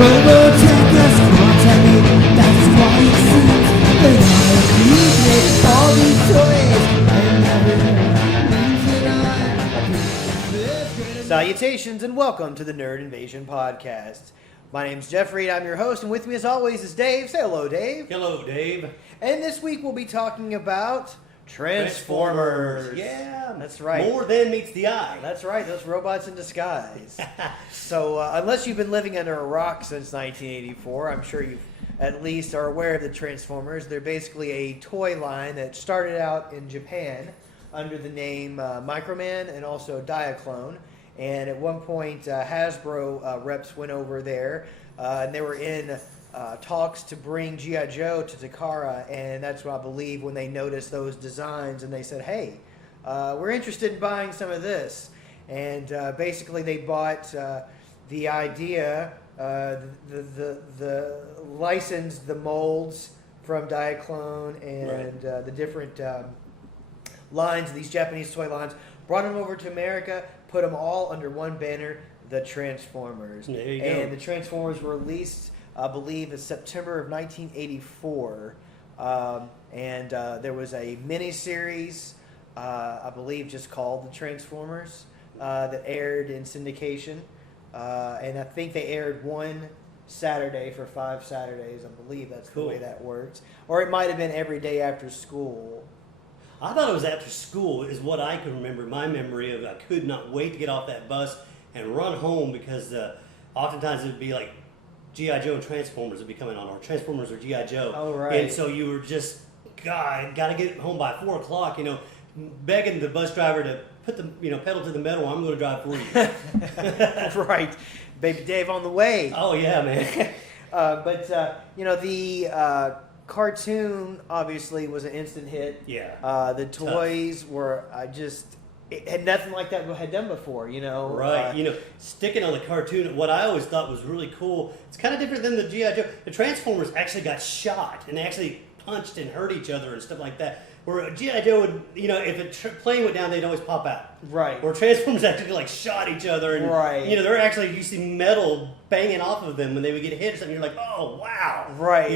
Salutations and welcome to the Nerd Invasion Podcast. My name's Jeffrey and I'm your host, and with me as always is Dave. Say hello, Dave. Hello, Dave. And this week we'll be talking about Transformers. Yeah, that's right. More than meets the eye. That's right, those robots in disguise. So unless you've been living under a rock since 1984, I'm sure you at least are aware of the Transformers. They're basically a toy line that started out in Japan under the name Microman and also Diaclone. And at one point, Hasbro reps went over there, and they were in talks to bring G.I. Joe to Takara, and that's what I believe when they noticed those designs, and they said, hey, we're interested in buying some of this. And basically they bought the idea, the licensed the molds from Diaclone and right. The different lines, these Japanese toy lines, brought them over to America, put them all under one banner, the Transformers. There you go. And the Transformers were released, I believe, in September of 1984. And there was a mini-series, I believe, just called The Transformers, that aired in syndication. And I think they aired one Saturday for 5 Saturdays. I believe that's cool. The way that works. Or it might have been every day after school. I thought it was after school is what I can remember. My memory of I could not wait to get off that bus and run home because oftentimes it would be like G.I. Joe and Transformers would be coming on, or Transformers or G.I. Joe. Oh, right. And so you were just, God, got to get home by 4 o'clock, begging the bus driver to put the, pedal to the metal. I'm going to drive for you. Right. Baby Dave on the way. Oh, yeah, man. But the cartoon obviously was an instant hit. Yeah. The toys were it had nothing like that had done before, Right. Sticking on the cartoon, what I always thought was really cool, it's kind of different than the G.I. Joe. The Transformers actually got shot, and they actually punched and hurt each other and stuff like that. Where G.I. Joe would, if a plane went down, they'd always pop out. Right. Where Transformers actually shot each other, and right. They're actually, you see metal banging off of them when they would get hit or something. You're like, oh wow. Right.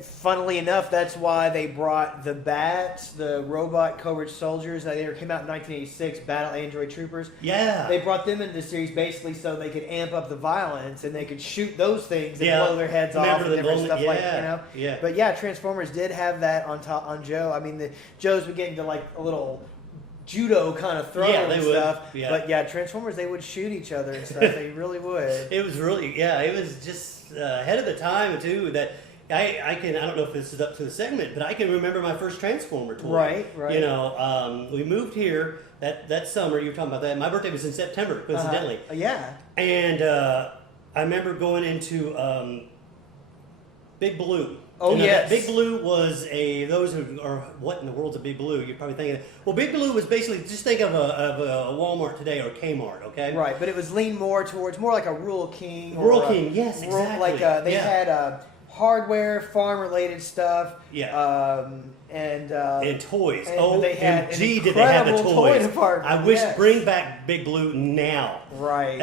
Funnily enough, that's why they brought the Bats, the robot Cobra soldiers. They came out in 1986, Battle Android Troopers. Yeah. They brought them into the series basically so they could amp up the violence and they could shoot those things and blow their heads off and different stuff Yeah. But yeah, Transformers did have that on Joe. I mean, the Joes would get into a little judo kind of throw and stuff. Yeah. But yeah, Transformers, they would shoot each other and stuff. They really would. It was really, it was just ahead of the time too. That I don't know if this is up to the segment, but I can remember my first Transformer toy. Right. We moved here that summer. You were talking about that. My birthday was in September, coincidentally. Yeah. And I remember going into Big Blue. Oh, yes. Big Blue was those who are, what in the world's a Big Blue? You're probably thinking, well, Big Blue was basically, just think of a Walmart today or Kmart, okay? Right, but it was leaned more like a Rural King. Yes, exactly. They had hardware, farm-related stuff. Yeah. And toys. They had did they have the toy toys. department. I wish bring back Big Blue now. Right.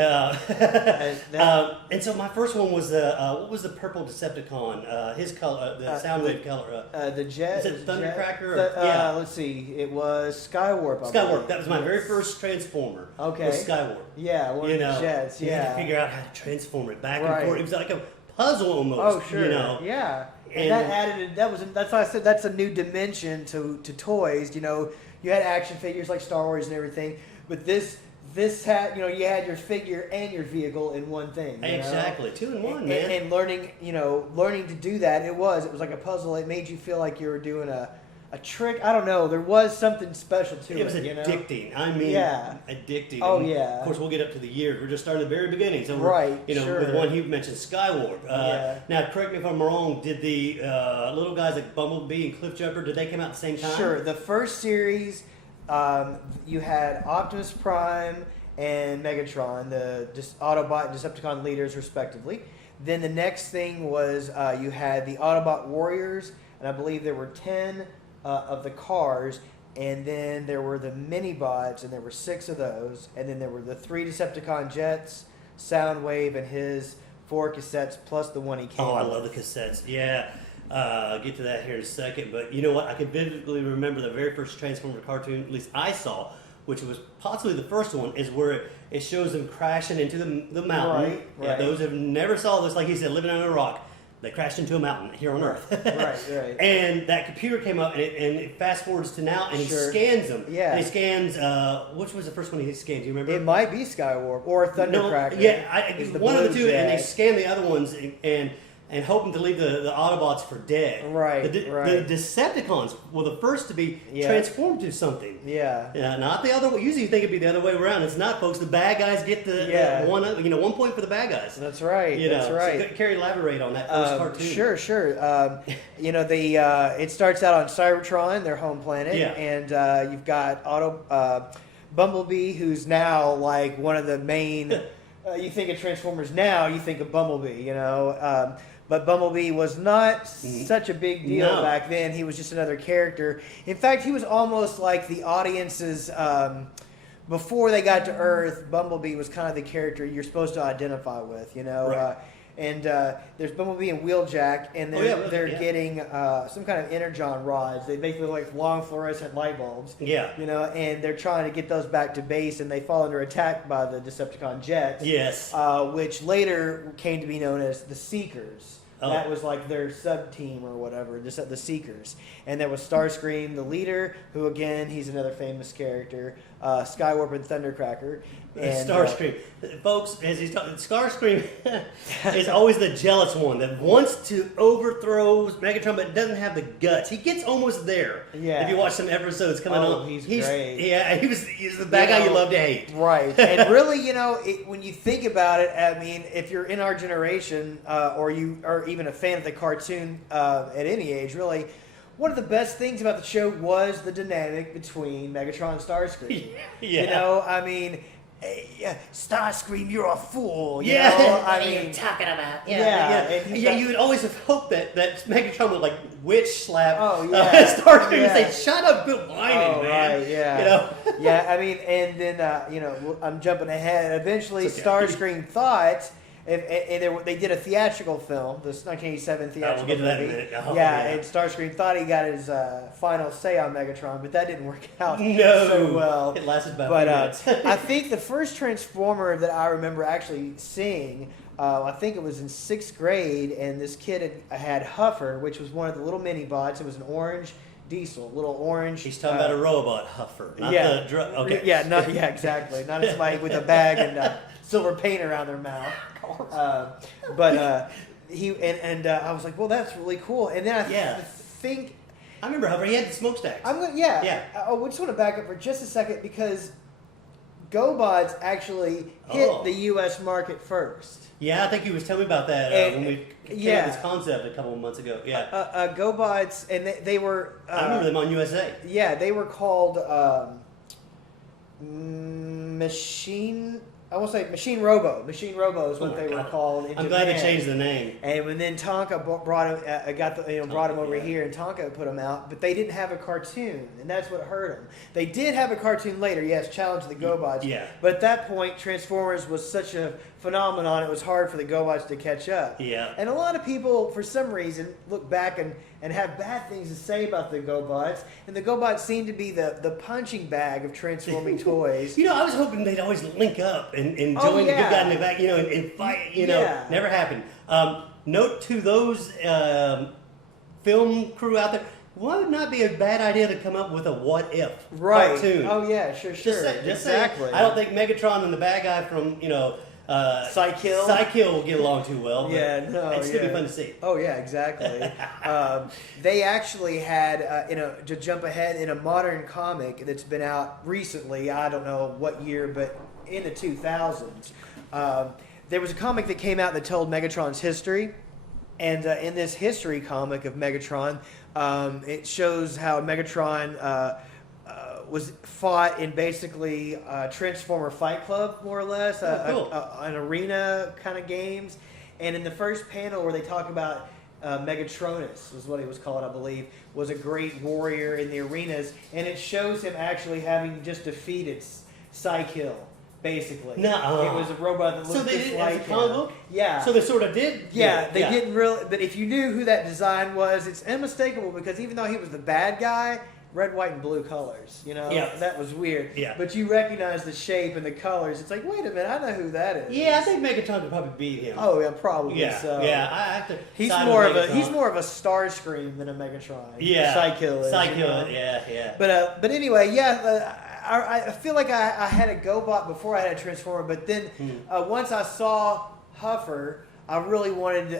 And so my first one was what was the purple Decepticon? His color, the Soundwave color. The Jet. Is it Thundercracker? Let's see. It was Skywarp. Skywarp. That was my very first Transformer. Okay. Was Skywarp. Yeah, one of the Jets. You had to figure out how to transform it back and forth. It was like a puzzle almost. Oh, sure. Yeah. And that added that's why I said that's a new dimension to toys. You had action figures like Star Wars and everything, but this had you had your figure and your vehicle in one thing. Exactly, 2 in 1, man. And learning to do that, it was like a puzzle. It made you feel like you were doing a trick. I don't know. There was something special to it. It was addicting. I mean, addicting. Oh, and yeah. Of course, we'll get up to the years. We're just starting at the very beginning. So sure. With one you mentioned, Skywarp. Now, correct me if I'm wrong. Did the little guys like Bumblebee and Cliffjumper, did they come out at the same time? Sure. The first series, you had Optimus Prime and Megatron, the Autobot and Decepticon leaders, respectively. Then the next thing was you had the Autobot Warriors, and I believe there were 10 of the cars, and then there were the mini-bots, and there were 6 of those, and then there were the 3 Decepticon jets, Soundwave and his 4 cassettes plus the one he came Oh, I with. love the cassettes. Yeah. I'll get to that here in a second. But you know what? I can vividly remember the very first Transformer cartoon, at least I saw, which was possibly the first one, is where it shows them crashing into the mountain. Right, Yeah, right. those who never saw this, like he said, living under a rock, they crashed into a mountain here on Earth. Right. And that computer came up, and it fast forwards to now, and Sure. he scans them. Yeah. And he scans, which was the first one he scanned? Do you remember? It might be Skywarp or Thundercracker. No, yeah, is one of the Blue two, and they Jet. scan the other ones and hoping to leave the Autobots for dead. Right, The right. Decepticons were the first to be Yeah. transformed to something. Yeah. Yeah, not the other way. Usually you think it'd be the other way around. It's not, folks. The bad guys get the Yeah. 1 point for the bad guys. That's right. You That's know, right. So Carrie, elaborate on that first cartoon. Sure. It starts out on Cybertron, their home planet, Yeah. and you've got Bumblebee, who's now like one of the main. You think of Transformers now, you think of Bumblebee, but Bumblebee was not such a big deal No. back then. He was just another character. In fact, he was almost like the audience's. Before they got to Earth, Bumblebee was kind of the character you're supposed to identify with, Right. There's Bumblebee and Wheeljack, and they're yeah. getting some kind of energon rods. They basically look like long fluorescent light bulbs. Yeah. And they're trying to get those back to base, and they fall under attack by the Decepticon jets. Yes. Which later came to be known as the Seekers. Oh. That was like their sub team or whatever, just the Seekers. And there was Starscream, the leader, who again he's another famous character. Skywarp and Thundercracker. And, Starscream, folks, as he's talking, Starscream is always the jealous one that wants to overthrow Megatron, but doesn't have the guts. He gets almost there. Yeah. If you watch some episodes coming Oh, on, he's great. Yeah, he's the bad guy you love to hate. Right. And really, when you think about it, I mean, if you're in our generation, or you are even a fan of the cartoon at any age, really, one of the best things about the show was the dynamic between Megatron and Starscream. Yeah. I mean, Starscream, you're a fool. You Yeah. know? What are you talking about? And he's like- you would always have hoped that Megatron would like witch slap Oh, yeah. Starscream Yeah. and say, "Shut up, quit whining, man." Right, yeah. You know. Yeah, I mean, and then, I'm jumping ahead. Eventually, It's okay. Starscream thought, they did a theatrical film, this 1987 theatrical we'll get to that in a movie. minute. Oh, yeah, yeah. and Starscream thought he got his final say on Megatron, but that didn't work out No. so well. It lasted about But 3 minutes. I think the first Transformer that I remember actually seeing, I think it was in 6th grade, and this kid had Huffer, which was one of the little mini bots. It was an orange diesel, little orange. He's talking about a robot huffer, not yeah. the drug. Okay. Yeah, exactly. Not somebody with a bag and silver paint around their mouth. I was like, well, that's really cool. And then I think I remember Huffer. He had the smokestacks. Yeah. I just want to back up for just a second because GoBots actually hit the U.S. market first. Yeah, I think he was telling me about that when we came up with this concept a couple of months ago. Yeah. GoBots, and they were. I remember them on USA. Yeah, they were called Machine. I won't say Machine Robo. Machine Robo is what they were called in I'm Japan. glad they changed the name. And then Tonka brought him, brought him over here, and Tonka put him out. But they didn't have a cartoon, and that's what hurt them. They did have a cartoon later, yes, Challenge of the GoBots. Yeah. But at that point, Transformers was such a phenomenon; it was hard for the GoBots to catch up. Yeah. And a lot of people, for some reason, look back and have bad things to say about the GoBots, and the GoBots seem to be the punching bag of transforming toys. I was hoping they'd always link up and join the good guy in the back, and fight. Never happened. Note to those film crew out there: would not be a bad idea to come up with a what if cartoon. Oh yeah, sure. Just exactly. Saying, I don't think Megatron and the bad guy from Psykill will get along too well. Yeah, no, it'd still be fun to see. Oh yeah, exactly. They actually had, to jump ahead, in a modern comic that's been out recently. I don't know what year, but in the 2000s, there was a comic that came out that told Megatron's history. And in this history comic of Megatron, it shows how Megatron was fought in basically Transformer Fight Club, more or less, an arena kind of games. And in the first panel where they talk about Megatronus, is what he was called, I believe, was a great warrior in the arenas. And it shows him actually having just defeated Psykill basically. No. It was a robot that So looked they just did it like as a comic him. book? Yeah. So they sort of did? Yeah, they didn't really. But if you knew who that design was, it's unmistakable because even though he was the bad guy, red, white, and blue colors. You know, Yeah. that was weird. Yeah. But you recognize the shape and the colors. It's like, wait a minute, I know who that is. Yeah, I think Megatron could probably beat him. Oh yeah, probably. yeah. So. Yeah, I have to. He's side more with of a Megatron. Starscream than a Megatron. Yeah. Psykill is. Psykill, you know? yeah. But anyway, yeah. I feel like I had a GoBot before I had a Transformer, but then once I saw Huffer, I really wanted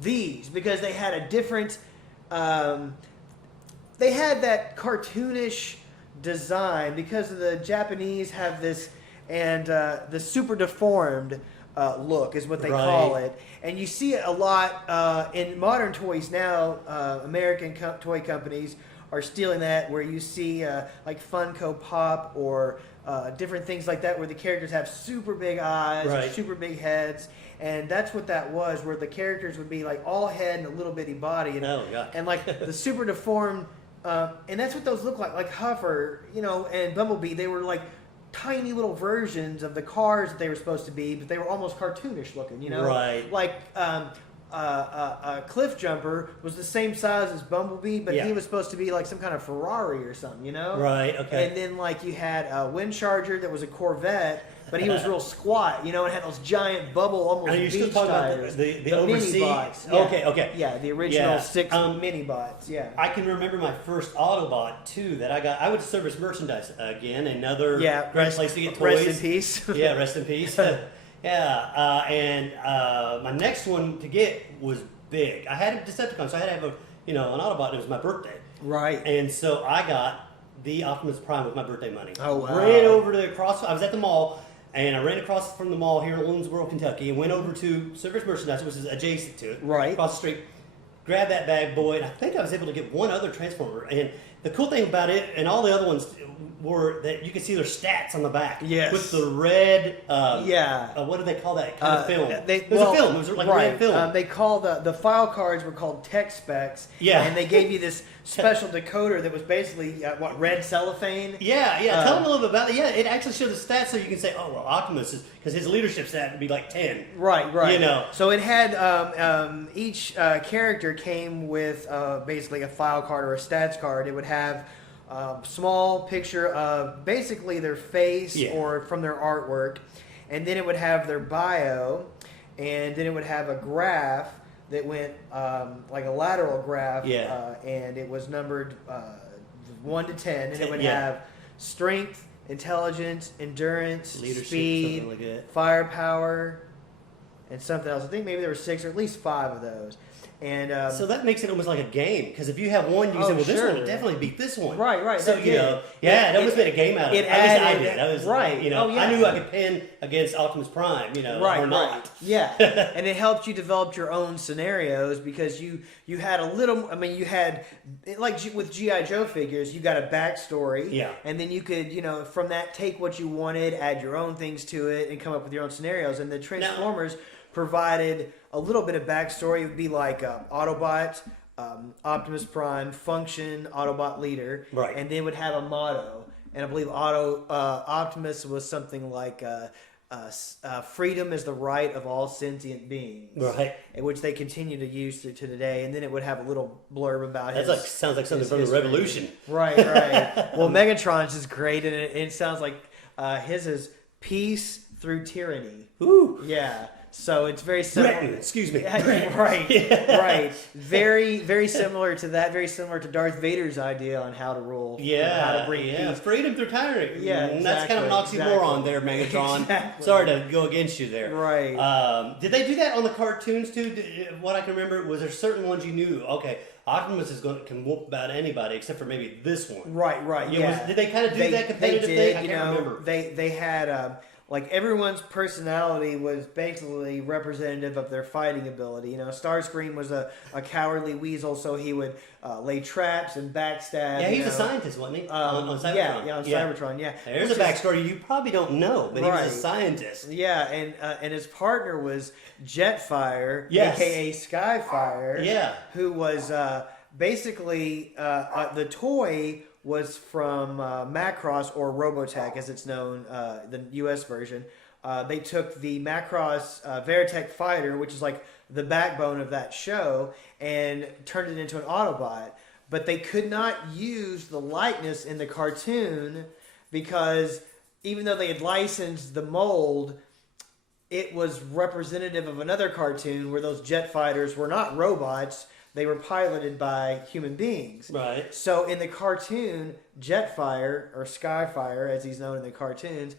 these because they had a different. They had that cartoonish design because of the Japanese have this and the super deformed look is what they call it, and you see it a lot in modern toys now. American toy companies are stealing that, where you see like Funko Pop or different things like that, where the characters have super big eyes, or super big heads, and that's what that was, where the characters would be like all head and a little bitty body, and, and like the super deformed, and that's what those look like Huffer, you know, and Bumblebee. They were like tiny little versions of the cars that they were supposed to be, but they were almost cartoonish looking, you know, like. Cliff Jumper was the same size as Bumblebee, but he was supposed to be like some kind of Ferrari or something, you know? Right, okay. And then like you had a Wind Charger that was a Corvette, but he was real squat, you know, and had those giant bubble almost Are you beach still talking tires. about the mini overseas? bots. Yeah. Okay. Yeah, the original 6 mini bots, yeah. I can remember my first Autobot, too, that I got. I went to Service Merchandise again, another great place to get toys. Rest in peace. Yeah, rest in peace. And my next one to get was big. I had a Decepticon, so I had to have an Autobot, and it was my birthday. Right. And so I got the Optimus Prime with my birthday money. Oh, wow. Ran over to I was at the mall, and I ran across from the mall here in Owensboro, Kentucky, and went over to Service Merchandise, which is adjacent to it. Right. Across the street. Grabbed that bad boy, and I think I was able to get one other Transformer. And the cool thing about it, and all the other ones, were that you could see their stats on the back. Yes. With the red, what do they call that kind of film? It was a film. It was like a red film. They called the file cards were called tech specs. Yeah. And they gave you this special decoder that was basically red cellophane. Yeah. Tell them a little bit about it. Yeah, it actually shows the stats, so you can say, oh well, Optimus is, because his leadership stat would be like 10. Right. You know. So it had each character came with basically a file card or a stats card. It would have small picture of basically their face or from their artwork, and then it would have their bio, and then it would have a graph that went like a lateral graph, and it was numbered 1 to 10, and it would have strength, intelligence, endurance, leadership, speed, something like that. firepower, and something else. I think maybe there were 6 or at least 5 of those. And so that makes it almost like a game, because if you have one, you can say, well, this one would definitely beat this one. Right. So, it almost made a game out of it. At least I did. I was, I knew I could pin against Optimus Prime, or not. Yeah, and it helped you develop your own scenarios because you had a little. I mean, you had like with GI Joe figures, you got a backstory. And then you could, from that take what you wanted, add your own things to it, and come up with your own scenarios. And the Transformers provided a little bit of backstory. It would be like Autobot, Optimus Prime, Function, Autobot Leader, and they would have a motto. And I believe Optimus was something like freedom is the right of all sentient beings, which they continue to use to today. And then it would have a little blurb about it. That sounds like something from the Revolution. Right. Well, Megatron's is great, and it sounds like his is peace through tyranny. Ooh. Yeah. So it's very similar. Britain, excuse me. Right. Very, very similar to that. Very similar to Darth Vader's idea on how to rule. Yeah. How to bring peace. Freedom through tyranny. Yeah, exactly. That's kind of an oxymoron there, Megatron. Exactly. Sorry to go against you there. Right. Did they do that on the cartoons too? What I can remember, was there certain ones you knew? Okay, Optimus can whoop about anybody except for maybe this one. Right. Yeah. Did they kind of do that competitive thing? I can't remember. They had. Like everyone's personality was basically representative of their fighting ability. Starscream was a cowardly weasel, so he would lay traps and backstab. Yeah, he's a scientist, wasn't he? On Cybertron. On Cybertron. Yeah. There's a backstory you probably don't know, but he was a scientist. Yeah, and his partner was Jetfire, aka Skyfire. Yeah. Who was basically the toy was from Macross, or Robotech as it's known, the US version. They took the Macross Veritech Fighter, which is like the backbone of that show, and turned it into an Autobot. But they could not use the likeness in the cartoon because even though they had licensed the mold, it was representative of another cartoon where those jet fighters were not robots. They were piloted by human beings. Right. So in the cartoon, Jetfire, or Skyfire as he's known in the cartoons,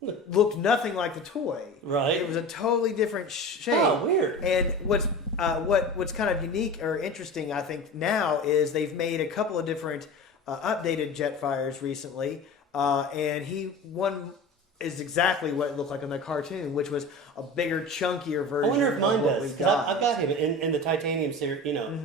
looked nothing like the toy. Right. It was a totally different shape. Oh, weird. And what's kind of unique or interesting, I think, now is they've made a couple of different updated Jetfires recently, and one is exactly what it looked like in the cartoon, which was a bigger, chunkier I version. wonder if mine of what does. we got. I've got him in the titanium series. You know,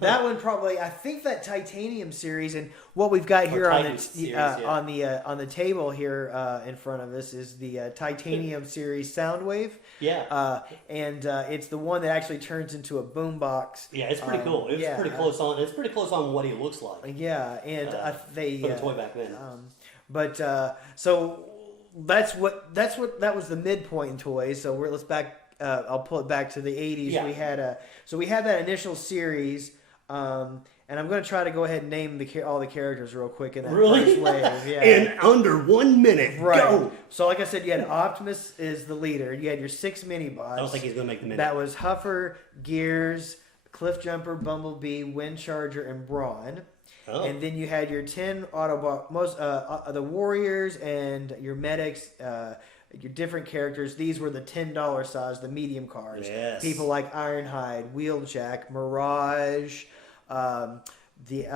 That one probably. I think that titanium series and what we've got here on Titan the series, yeah. on the table here in front of us is the titanium series Soundwave. Yeah. And it's the one that actually turns into a boombox. Yeah, it's pretty cool. It was pretty close on. It's pretty close on what he looks like. Yeah, and they for the toy back then. So that was the midpoint in toys. So let's back. I'll pull it back to the 80s. Yeah. We had that initial series, and I'm going to try to go ahead and name all the characters real quick in that first wave. Yeah. In under 1 minute. Right. Go. So like I said, you had Optimus is the leader. You had your 6 mini-bots. I don't think he's going to make the minute. That was Huffer, Gears, Cliffjumper, Bumblebee, Windcharger, and Brawn. Oh. And then you had your 10 Autobot, the Warriors and your Medics, your different characters. These were the $10 size, the medium cars. Yes. People like Ironhide, Wheeljack, Mirage, the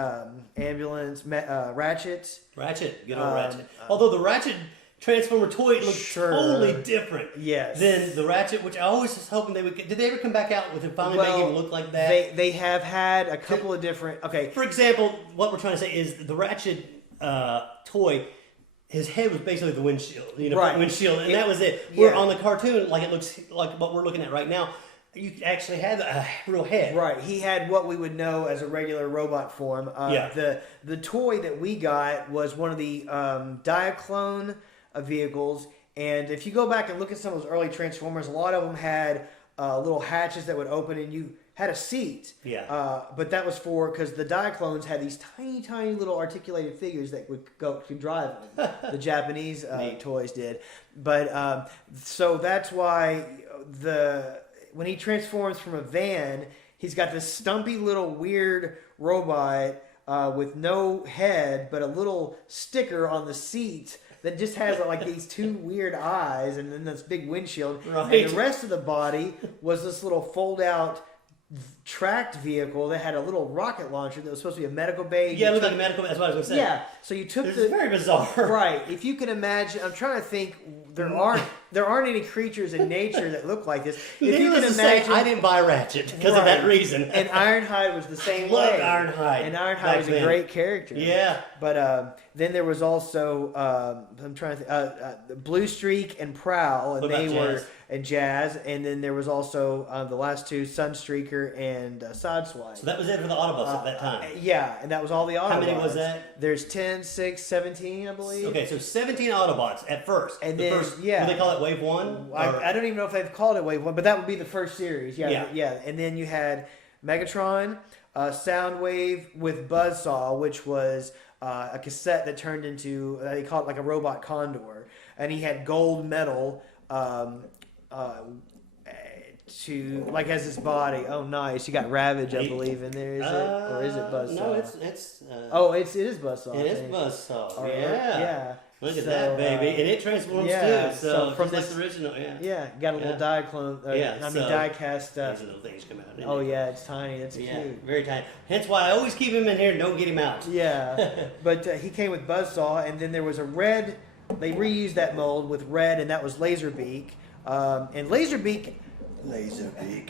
ambulance, Ratchet. Ratchet, good old Ratchet. Although the Ratchet Transformer toy looks totally different than the Ratchet, which I always was hoping they would. Did they ever come back out with it finally making him look like that? They have had a couple of different. Okay. For example, what we're trying to say is the Ratchet toy. His head was basically the windshield, windshield, and that was it. Where on the cartoon, like it looks like what we're looking at right now, you actually had a real head. Right. He had what we would know as a regular robot form. The toy that we got was one of the Diaclone vehicles, and if you go back and look at some of those early Transformers, a lot of them had little hatches that would open, and you had a seat. Yeah. But that was because the Diaclones had these tiny, tiny little articulated figures that could drive them. The Japanese toys did. But so that's why when he transforms from a van, he's got this stumpy little weird robot with no head, but a little sticker on the seat that just has like these two weird eyes and then this big windshield. Right. And the rest of the body was this little fold-out tracked vehicle that had a little rocket launcher that was supposed to be a medical bay. Yeah, it looked like a medical bay. That's what I was going to say. Yeah, so you took It's very bizarre. Right. If you can imagine, I'm trying to think. There aren't any creatures in nature that look like this. If you can imagine, I didn't buy Ratchet because of that reason. And Ironhide was the same Love way. Ironhide. And Ironhide was a great character. Yeah. But then there was also I'm trying to think, Blue Streak and Prowl, and they were Jazz, and then there was also the last two, Sunstreaker and Sideswipe. So that was it for the Autobots at that time. Yeah, and that was all the Autobots. How many was that? There's 10, 6, 17, I believe. Okay, so 17 Autobots at first. And then would they call it Wave 1? I don't even know if they've called it Wave 1, but that would be the first series. Yeah. And then you had Megatron, Soundwave with Buzzsaw, which was a cassette that turned into, they call it like a robot condor. And he had gold metal as his body. Oh, nice. You got Ravage, I believe, in there, is it? Or is it Buzzsaw? No, it's it is Buzzsaw. It is Buzzsaw. Yeah. Look at that, baby. And it transforms too. So from this original, Yeah, got a little die-clone. Die-cast stuff. These little things come out. Oh, yeah, it's tiny. That's cute. Very tiny. Hence why I always keep him in here and don't get him out. Yeah. But he came with Buzzsaw, and then there was a red. They reused that mold with red, and that was Laserbeak. And Laserbeak.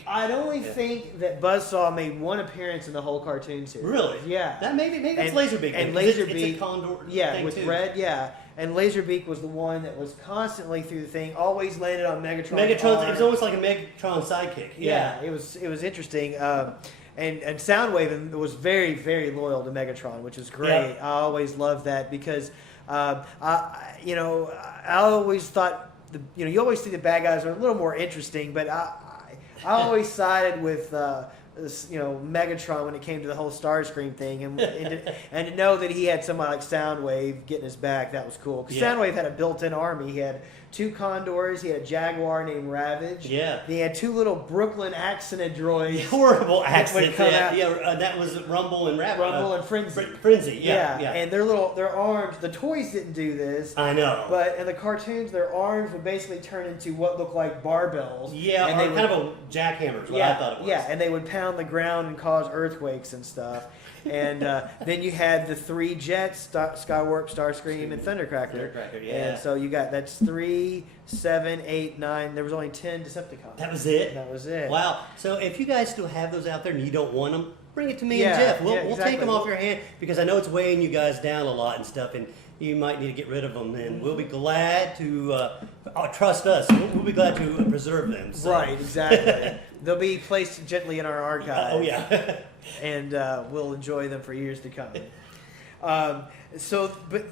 I'd only think that Buzzsaw made one appearance in the whole cartoon series. Really? Yeah. That maybe it's Laserbeak. And Laserbeak. It's a condor thing with too. Red, yeah. And Laserbeak was the one that was constantly through the thing, always landed on Megatron. It was almost like a Megatron sidekick. Yeah, it was interesting. and Soundwave was very, very loyal to Megatron, which is great. Yeah. I always loved that because, I always thought, you always think the bad guys are a little more interesting, but I always sided with, Megatron when it came to the whole Starscream thing, and to know that he had somebody like Soundwave getting his back, that was cool. Because Soundwave had a built-in army. He had 2 Condors. He had a Jaguar named Ravage. Yeah. He had 2 little Brooklyn accident droids. Horrible accidents. Yeah, that was Rumble and Rabbit. Rumble and Frenzy. Frenzy. Yeah. And their arms. The toys didn't do this. I know. But in the cartoons, their arms would basically turn into what looked like barbells. Yeah, and or kind of a jackhammer is what I thought it was. Yeah, and they would pound the ground and cause earthquakes and stuff. And then you had the 3 jets, Skywarp, Starscream, and Thundercracker. Yeah. And so that's 3, 7, 8, 9. There was only 10 Decepticons. That was it? That was it. Wow. So if you guys still have those out there and you don't want them, bring it to me and Yeah, Jeff. We'll exactly. take them off your hand because I know it's weighing you guys down a lot and stuff, and you might need to get rid of them. And we'll be glad to trust us. We'll be glad to preserve them. So. Right, exactly. They'll be placed gently in our archive. Oh yeah. And we'll enjoy them for years to come. But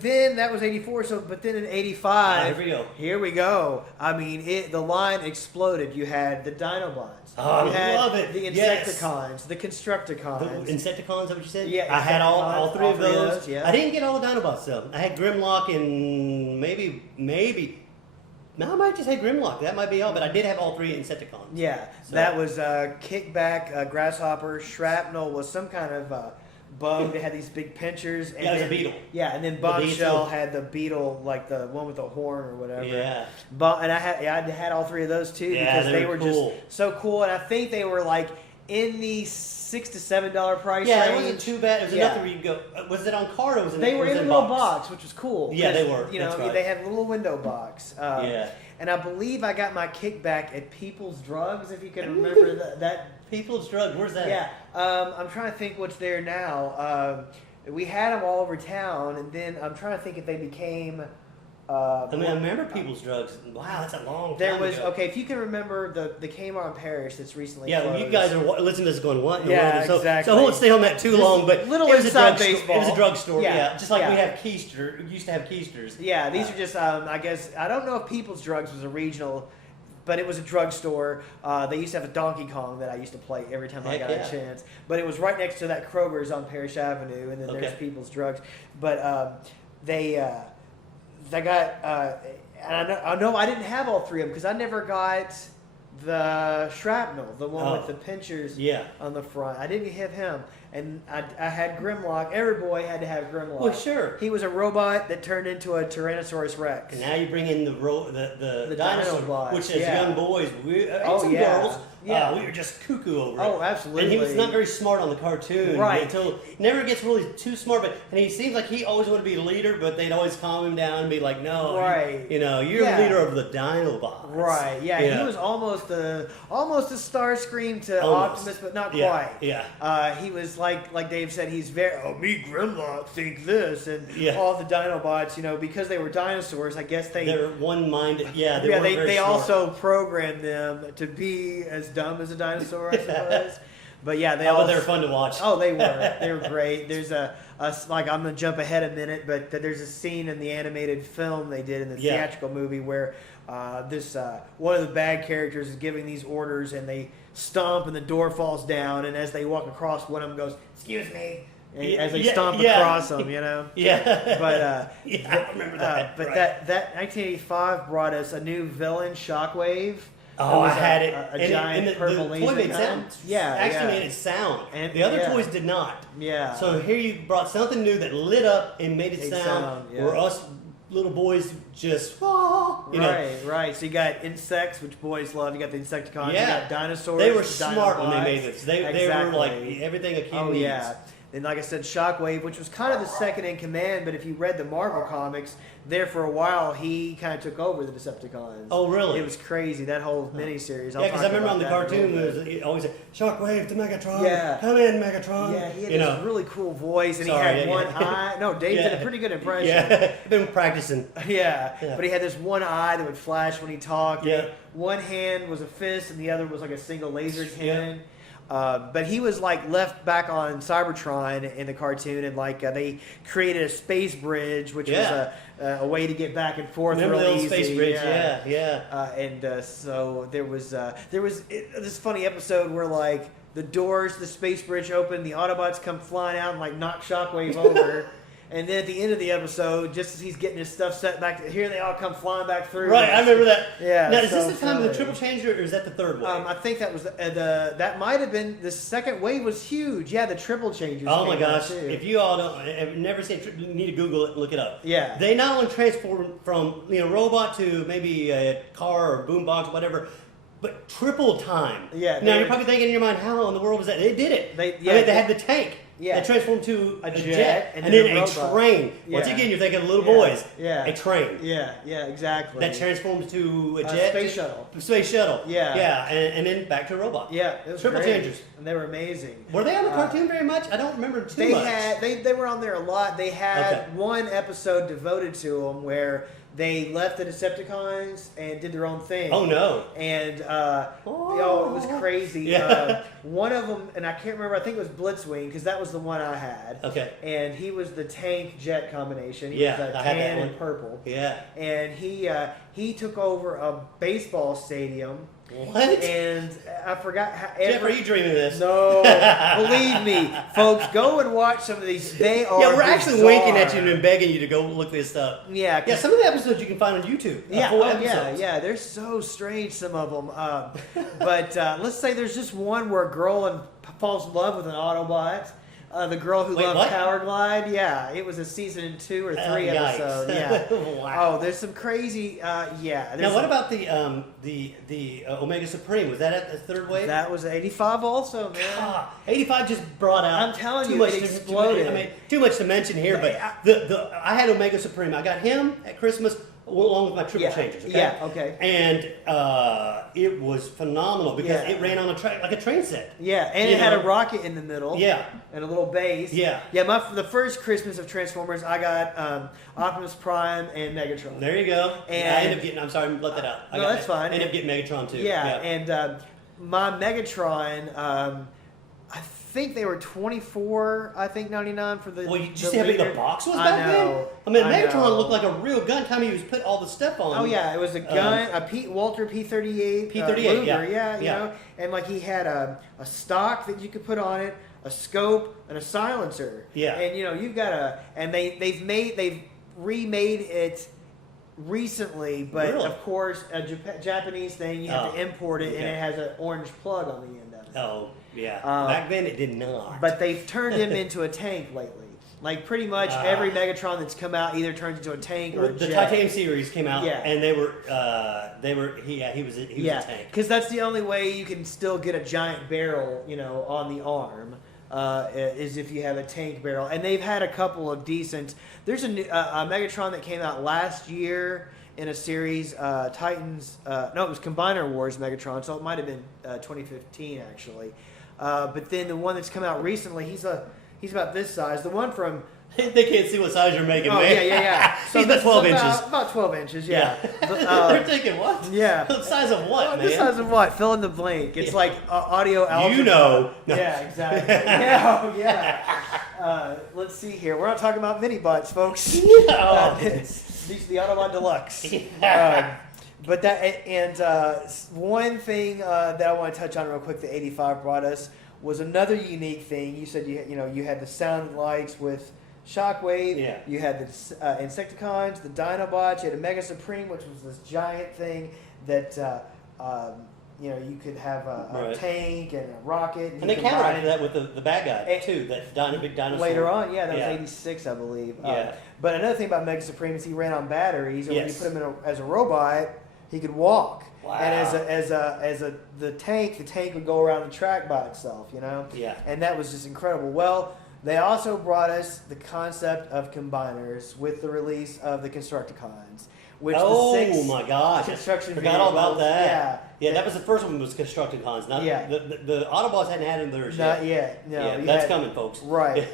then that was 84. But then in 85, here we go. I mean, the line exploded. You had the Dinobots. Oh, you had love it. The Insecticons, the Constructicons. The Insecticons, is that what you said? Yeah, I had all 3 of those. Yeah. I didn't get all the Dinobots though. I had Grimlock and maybe. No, I might just have Grimlock. That might be all, but I did have all 3 Insecticons. Yeah, so that was Kickback, Grasshopper, Shrapnel was some kind of bug that had these big pinchers. And it was a beetle. Yeah, and then Bombshell had the beetle, like the one with the horn or whatever. Yeah. And I had all 3 of those too because they were cool. just so cool, and I think they were like in the $6 to $7 price Yeah, range. it wasn't too bad. It was enough where you could go. Was it on card or was it? They were in a little box, which was cool. Yeah, they were. That's right. They had a little window box. Yeah. And I believe I got my Kickback at People's Drugs, if you can remember that. People's Drugs, where's that? Yeah, I'm trying to think what's there now. We had them all over town, and then I'm trying to think if they became. I remember People's Drugs. Wow, that's a long time ago. Okay, if you can remember the Kmart in Paris that's recently closed. Well, you guys are listening to this going, what? Yeah, so, exactly. So I won't stay on that too long, but little it was inside a baseball. It was a drugstore, Yeah, just like we yeah. have Keister, used to have Keisters. Yeah, these are just, I guess, I don't know if People's Drugs was a regional, but it was a drugstore. They used to have a Donkey Kong that I used to play every time I got a chance. But it was right next to that Kroger's on Parrish Avenue, and then there's People's Drugs. But they got, and I know I didn't have all 3 of them because I never got the Shrapnel, the one with the pinchers on the front. I didn't have him. And I had Grimlock. Every boy had to have Grimlock. Well, sure. He was a robot that turned into a Tyrannosaurus Rex. And now you bring in the dinosaur, Dinobots, which as young boys, girls, we were just cuckoo over it. Oh, absolutely. And he was not very smart on the cartoon. Right. Until never gets really too smart, and he seems like he always wanted to be the leader, but they'd always calm him down and be like, no, right. you're the leader of the Dinobots. Right, yeah. He was almost a Starscream to Optimus, but not quite. Yeah. He was like Dave said, he's very, me Grimlock think this, and all the Dinobots, because they were dinosaurs, I guess they're one-minded. Yeah, they also programmed them to be as dumb as a dinosaur, I suppose. But yeah, they were fun to watch. Oh, they were. They were great. There's like I'm gonna jump ahead a minute, but there's a scene in the animated film they did in the theatrical movie where this one of the bad characters is giving these orders, and they stomp, and the door falls down, and as they walk across, one of them goes, "Excuse me." As they stomp across them, Yeah. But I remember that. But that 1985 brought us a new villain, Shockwave. Oh, I had it. A giant purple laser. The toy made sound. Yeah, actually made it sound. And the other toys did not. Yeah. So here you brought something new that lit up and made it sound. Where us little boys just Right. So you got insects, which boys love. You got the Insecticons. Yeah. You got dinosaurs. They were smart when they made this. They exactly. were like everything a kid needs. Yeah. And like I said, Shockwave, which was kind of the second in command, but if you read the Marvel comics, there for a while he kind of took over the Decepticons. Oh, really? It was crazy, that whole miniseries. Yeah, because I remember on the cartoon, it always said, Shockwave to Megatron. Yeah. Come in, Megatron. Yeah, he had this really cool voice, and he had one eye. No, Dave did a pretty good impression. Yeah, I've been practicing. Yeah, but he had this one eye that would flash when he talked. Yeah. One hand was a fist, and the other was like a single laser cannon. But he was like left back on Cybertron in the cartoon, and like they created a space bridge, which was a way to get back and forth. Remember real the old easy. space bridge? Yeah. So there was this funny episode where like the doors, the space bridge open, the Autobots come flying out and like knock Shockwave over. And then at the end of the episode, just as he's getting his stuff set back, here they all come flying back through. Right, I remember that. Yeah. Now, is this the time of the triple change, or is that the third one? I think that was that might have been the second wave was huge. Yeah, the triple changes. Oh my came out, gosh! too. If you all don't, have never seen, you need to Google it and look it up. Yeah. They not only transform from robot to maybe a car or boombox, whatever, but triple time. Yeah. Now you're probably thinking in your mind, how in the world was that? They did it. They had the tank. Yeah. They transformed to a jet and then a robot. train. Once Yeah. again, you're thinking little boys. Yeah. A train. Yeah, That exactly. transformed to a jet. Space shuttle. Space shuttle. Yeah. Yeah, and then back to a robot. Yeah, it was Triple great. changers. And they were amazing. Were they on the cartoon very much? I don't remember too They much. they were on there a lot. They had Okay. one episode devoted to them where they left the Decepticons and did their own thing. Oh no! And it was crazy. Yeah. One of them, and I can't remember. I think it was Blitzwing because that was the one I had. Okay. And he was the tank jet combination. He Yeah, was I had that tan one. and purple. Yeah. And he took over a baseball stadium. What? And I forgot how. Jeff, are you dreaming this? No, believe me, folks. Go and watch some of these. They are. Yeah, we're actually bizarre. winking at you and begging you to go look this up. Yeah, Yeah, some of the episodes you can find on YouTube. yeah, full yeah, episodes. yeah. They're so strange, some of them. But let's say there's just one where a girl falls in love with an Autobot. The girl who Wait, loved what? Power Glide. Yeah, it was a season 2 or 3 Yikes. episode. Yeah. Wow. Oh, there's some crazy. Yeah. Now, what about the Omega Supreme? Was that at the third wave? That was 85 also, man. 85 just brought out. I'm telling too you, much it to- exploded. I mean, too much to mention here, but I had Omega Supreme. I got him at Christmas along with my triple changes. Okay? Yeah, okay. And it was phenomenal because Yeah. it ran on a track like a train set. Yeah, and You it had know? a rocket in the middle. Yeah. And a little base. Yeah. Yeah, the first Christmas of Transformers, I got Optimus Prime and Megatron. There you go. And- I ended up getting. I'm sorry, let that out. I No, got that's fine. Ended up getting Megatron too. Yeah, and my Megatron, I think they were 24, I think 99 for the. Well, you the see how big the leader. box was I back then? know, I mean, I Megatron know. looked like a real gun. Time he was put all the stuff on. Oh yeah, it was a gun, Walter P38, P38, Luger, yeah. you know, and like he had a stock that you could put on it, a scope, and a silencer. Yeah. And you've got and they've remade it recently, but Really? of course a Japanese thing, you have to import it, and okay. it has an orange plug on the end of it. Oh, yeah. Uh, Back then it did not. But they've turned him into a tank lately. Like pretty much every Megatron that's come out either turns into a tank or a the jet. Titanium series came out, Yeah. and he was a tank. Because that's the only way you can still get a giant barrel, on the arm, is if you have a tank barrel. And they've had a couple of decent. There's a Megatron that came out last year in a series, Titans. No, it was Combiner Wars Megatron, so it might have been 2015 actually. But then the one that's come out recently, he's about this size. The one from They can't see what size you're making, Oh, man. yeah. So he's about 12 inches. About 12 inches, yeah. They're thinking, what? Yeah. The size of what, man? The size of what? Fill in the blank. It's like audio algebra. You know. No. Yeah, exactly. Yeah, oh, yeah. Let's see here. We're not talking about mini bots, folks. These are the Autobot Deluxe. But that and one thing that I want to touch on real quick, the 85 brought us was another unique thing. You said you had the sound lights with Shockwave. Yeah. You had the Insecticons, the Dinobots. You had a Mega Supreme, which was this giant thing that you could have a Right. tank and a rocket. And they combine countered it. that with the bad guy, And- too, that big dinosaur. Later on, yeah, that Yeah. was 86, I believe. Yeah. But another thing about Mega Supreme is he ran on batteries, and when you Yes. put him as a robot, he could walk. Wow. And the tank would go around the track by itself, Yeah. And that was just incredible. Well, they also brought us the concept of combiners with the release of the Constructicons, which Oh the six my gosh! construction Forgot all about vehicles- that. Yeah, that was the first one. Was Constructicons. Not Yeah. the Autobots hadn't had theirs Not yet. yet. No, Yeah, you that's had- coming, folks. Right.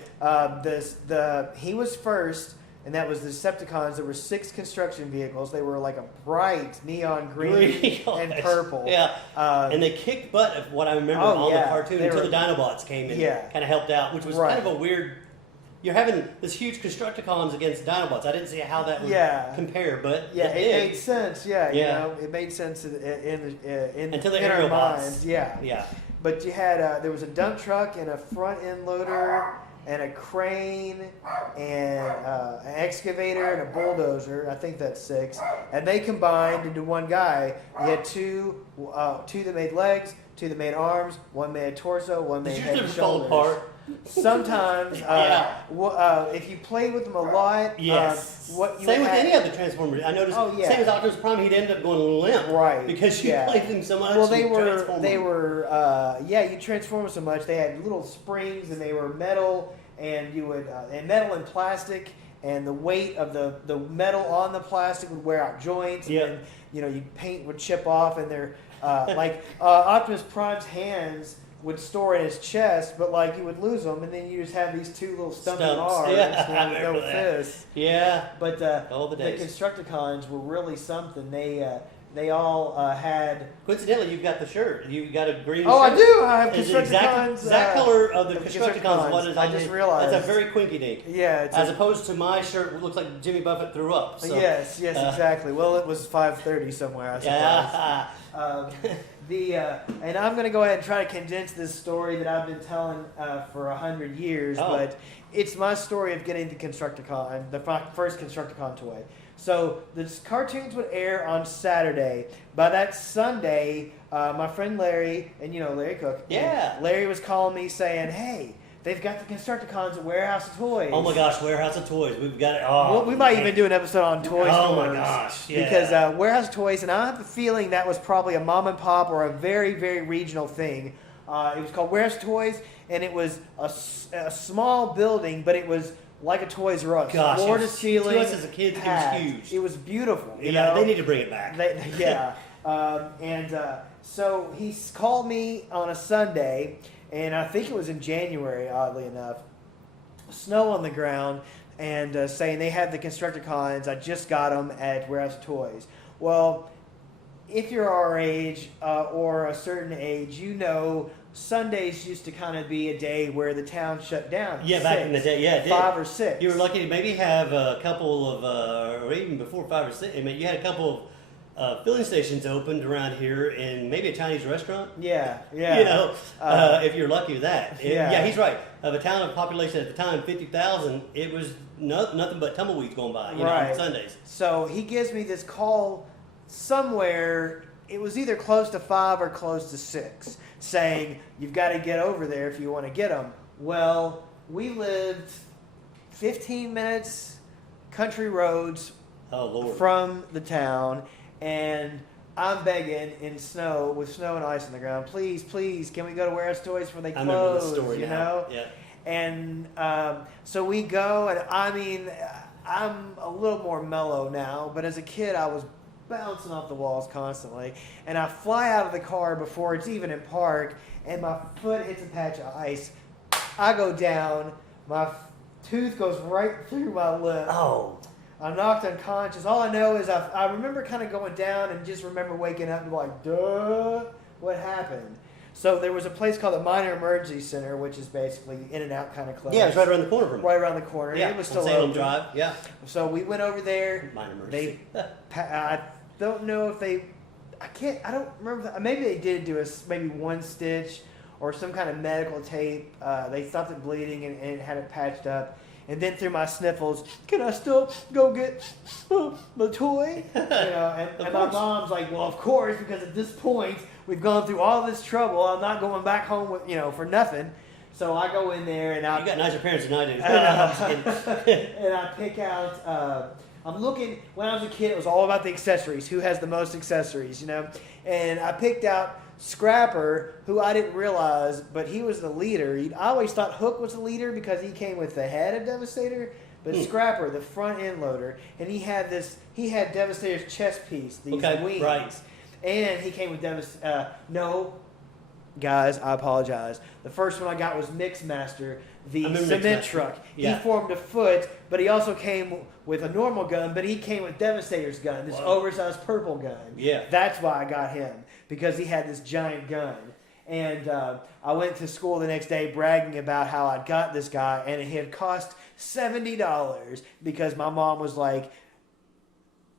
He was first and that was the Decepticons. There were 6 construction vehicles. They were like a bright neon green and purple. Yeah, and they kicked butt of what I remember on the cartoon until the Dinobots came and kind of helped out, which was kind of a weird. You're having this huge Constructicons against Dinobots. I didn't see how that would compare, but it made sense. Yeah, you know, it made sense in until the in aerial our bots. minds. Yeah, yeah. But you had there was a dump truck and a front end loader and a crane and an excavator and a bulldozer. I think that's 6, and they combined into one guy. You had two that made legs, 2 that made arms, 1 made a torso, 1 made head and shoulders. Fall apart. Sometimes, if you played with them a lot, same with any of the Transformers. I noticed. Same as Optimus Prime, he'd end up going limp, right? Because you played them so much. Well, they were, you transform them so much. They had little springs, and they were metal, and you would, and metal and plastic, and the weight of the metal on the plastic would wear out joints. Yeah. And then, your paint would chip off, and they're like Optimus Prime's hands would store in his chest, but like you would lose them, and then you just have these 2 little stumpy arms with no fists. Yeah. But the Constructicons were really something. They all had. Coincidentally, you've got the shirt. You got a green. Oh, shirt. I do. I have Constructicons. Exact color of the Constructicons. What is? I just realized. That's a very quinky dink. Yeah. As opposed to my shirt, it looks like Jimmy Buffett threw up. So. Yes, exactly. Well, it was 5:30 somewhere, I suppose. And I'm going to go ahead and try to condense this story that I've been telling for 100 years, but it's my story of getting the Constructicon, the first Constructicon toy. So the cartoons would air on Saturday. By that Sunday, my friend Larry, and Larry Cook, Larry was calling me saying, "Hey, they've got the Constructicons at Warehouse of Toys." Oh my gosh, Warehouse of Toys. We've got it. Well, we might even do an episode on toy stores. Oh my gosh, yeah. Because Warehouse of Toys, and I have a feeling that was probably a mom and pop or a very, very regional thing. It was called Warehouse of Toys, and it was a small building, but it was like a Toys R Us. Gosh, floor to ceiling. To us as a kid, it was huge. It was beautiful. You know? They need to bring it back. So he called me on a Sunday, and I think it was in January, oddly enough. Snow on the ground, and saying they had the Constructicons. I just got them at Warehouse of Toys. Well, if you're our age or a certain age, Sundays used to kind of be a day where the town shut down. Yeah, back in the day, it did. 5 or 6. You were lucky to maybe have a couple of, or even before 5 or 6. I mean, you had a couple of filling stations opened around here, and maybe a Chinese restaurant. Yeah. If you're lucky with that. Yeah, he's right. Of a town of population at the time 50,000, it was nothing but tumbleweeds going by. On Sundays. So he gives me this call somewhere. It was either close to 5 or close to 6. Saying, you've got to get over there if you want to get them. Well, we lived 15 minutes country roads from the town, and I'm begging in snow, with snow and ice on the ground, please, can we go to Warehouse Toys before they close? I remember the story now. Yeah. And so we go, and I mean, I'm a little more mellow now, but as a kid I was bouncing off the walls constantly, and I fly out of the car before it's even in park, and my foot hits a patch of ice. I go down, my tooth goes right through my lip. Oh. I'm knocked unconscious. All I know is I remember kind of going down and just remember waking up and like, duh, what happened? So there was a place called the Minor Emergency Center, which is basically in and out kind of clinics. Yeah, it's right around the corner from me. Right around the corner. Yeah, it was still Salem open. Drive. Yeah. So we went over there. Minor Emergency. I don't know if they. I don't remember. Maybe they did do maybe one stitch or some kind of medical tape. They stopped it bleeding and had it patched up. And then through my sniffles, can I still go get the toy? And my mom's like, well, of course, because at this point we've gone through all this trouble. I'm not going back home with for nothing. So I go in there and you got nicer parents than I do. And I pick out. I'm looking. When I was a kid, it was all about the accessories. Who has the most accessories? And I picked out Scrapper, who I didn't realize, but he was the leader. I always thought Hook was the leader because he came with the head of Devastator, but Scrapper, the front end loader, and he had Devastator's chest piece, these wings. Right. And he came with guys, I apologize. The first one I got was Mixmaster, the cement truck. Yeah. He formed a foot, but he also came with a normal gun, but he came with Devastator's gun, this oversized purple gun. Yeah. That's why I got him, because he had this giant gun. And I went to school the next day bragging about how I'd got this guy, and it had cost $70 because my mom was like,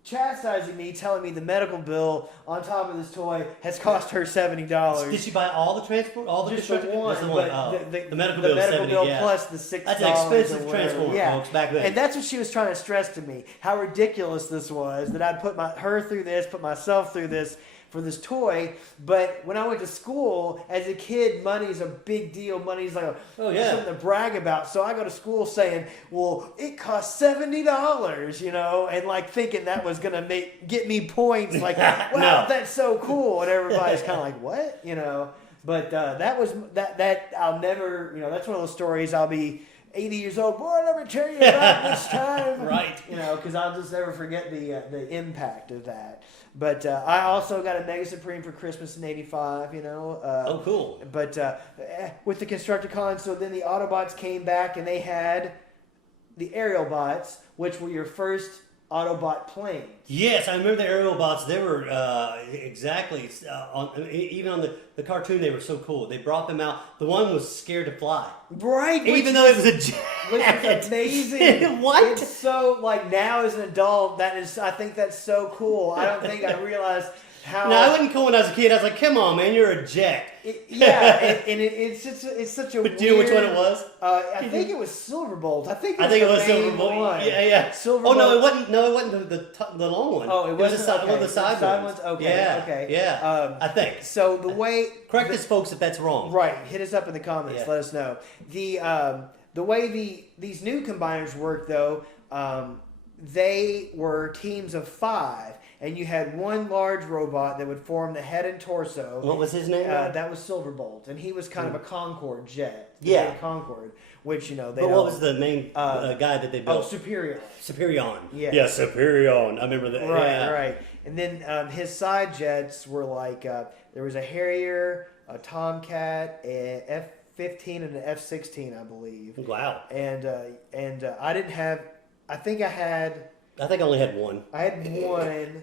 chastising me, telling me the medical bill on top of this toy has cost her $70. Did she buy all the transport? All the Just the one, the medical bill, plus the $6. That's an expensive transformer, folks, back then. And that's what she was trying to stress to me, how ridiculous this was, that I'd put her through this, put myself through this for this toy. But when I went to school as a kid, money's a big deal. Money's like something to brag about. So I go to school saying, well, it cost $70, you know, and like thinking that was gonna get me points, like, wow, that's so cool. And everybody's kind of like, what, you know? But that was that I'll never, you know, that's one of those stories I'll be 80 years old. Boy, I'll never tell you about this time. Right. You know, because I'll just never forget the impact of that. But I also got a Mega Supreme for Christmas in '85, you know. Oh, cool. But with the Constructicons, so then the Autobots came back and they had the Aerial Bots, which were your first Autobot planes. Yes, I remember the aerial bots. They were even on the cartoon, they were so cool. They brought them out. The one was scared to fly. Right. Even though it was a jet. Which is amazing. What? It's so, like, now as an adult, I think that's so cool. I don't think I realized how... No, I wasn't cool when I was a kid. I was like, come on, man, you're a jet. It's such a But do you know which one it was? I think it was Silverbolt. I think it was Silverbolt. One. Yeah. Silverbolt. Oh, no, it wasn't. No, it wasn't the long one. Oh, it was one of the side ones. Okay, yeah, okay. Yeah, I think. So the way... Correct us, folks, if that's wrong. Right. Hit us up in the comments. Yeah. Let us know. The way these new combiners work, though, they were teams of 5. And you had one large robot that would form the head and torso. What was his name? That was Silverbolt, and he was kind of a Concorde jet. Yeah, Concorde, which, you know. But what was the main guy that they built? Oh, Superior. Superion. Yeah. Yeah, Superion. I remember that. Right, yeah. right. And then his side jets were like there was a Harrier, a Tomcat, a F-15, and an F-16, I believe. Wow. And I didn't have. I think I only had one. I had one.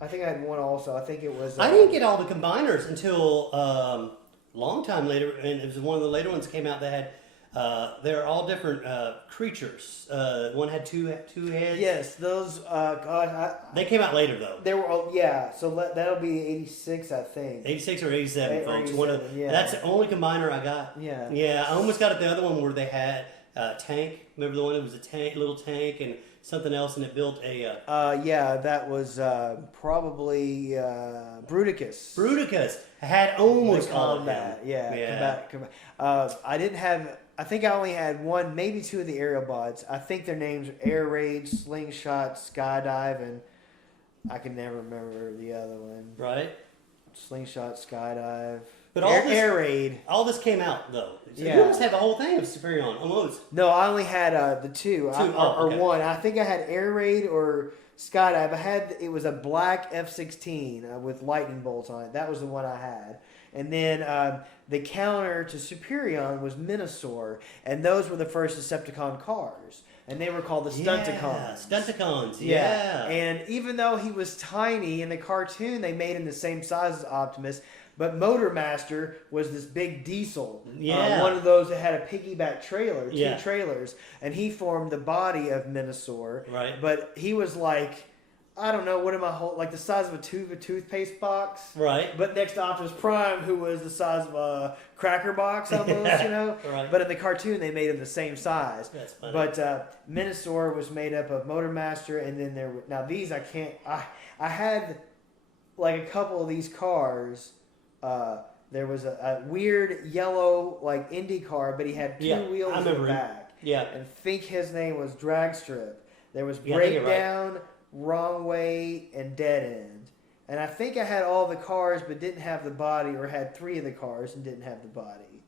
I think I had one also. I think it was... I didn't get all the combiners until long time later, and it was one of the later ones that came out that had... they're all different creatures. One had two heads. Yes, those... they came out later, though. They were... yeah, so that'll be 86, I think. 86 or 87, folks. 87, yeah. That's the only combiner I got. Yeah. Yeah, I almost got it the other one where they had tank. Remember the one that was a little tank, and something else, and it built a... yeah, that was probably Bruticus. Bruticus. I had almost all of that. them. Yeah. I didn't have... I think I only had one, maybe two of the aerial bots. I think their names are Air Raid, Slingshot, Skydive, and I can never remember the other one. Right. Slingshot, Skydive... But Air Raid. All this came out, though. So yeah. You almost had the whole thing of Superion, almost. No, I only had the two. Okay. One. I think I had Air Raid or Skydive. It was a black F-16 with lightning bolts on it. That was the one I had. And then the counter to Superion was Minosaur. And those were the first Decepticon cars. And they were called the Stunticons. Yeah, Stunticons, yeah. And even though he was tiny in the cartoon, they made him the same size as Optimus. But Motormaster was this big diesel. Yeah. One of those that had a piggyback trailer, two Yeah. trailers. And he formed the body of Minosaur. Right. But he was like, I don't know, like the size of a toothpaste box. Right. But next to Optimus Prime, who was the size of a cracker box almost, you know? Right. But in the cartoon, they made him the same size. That's funny. But Minosaur was made up of Motormaster, and then there were... Now, these I can't... I had like a couple of these cars... there was a weird yellow like Indy car, but he had two wheels in the back. Yeah. And I think his name was Dragstrip. There was Yeah, I think you're Breakdown, Wrong Way, and Dead End. And I think I had all the cars but didn't have the body, or had 3 of the cars and didn't have the body.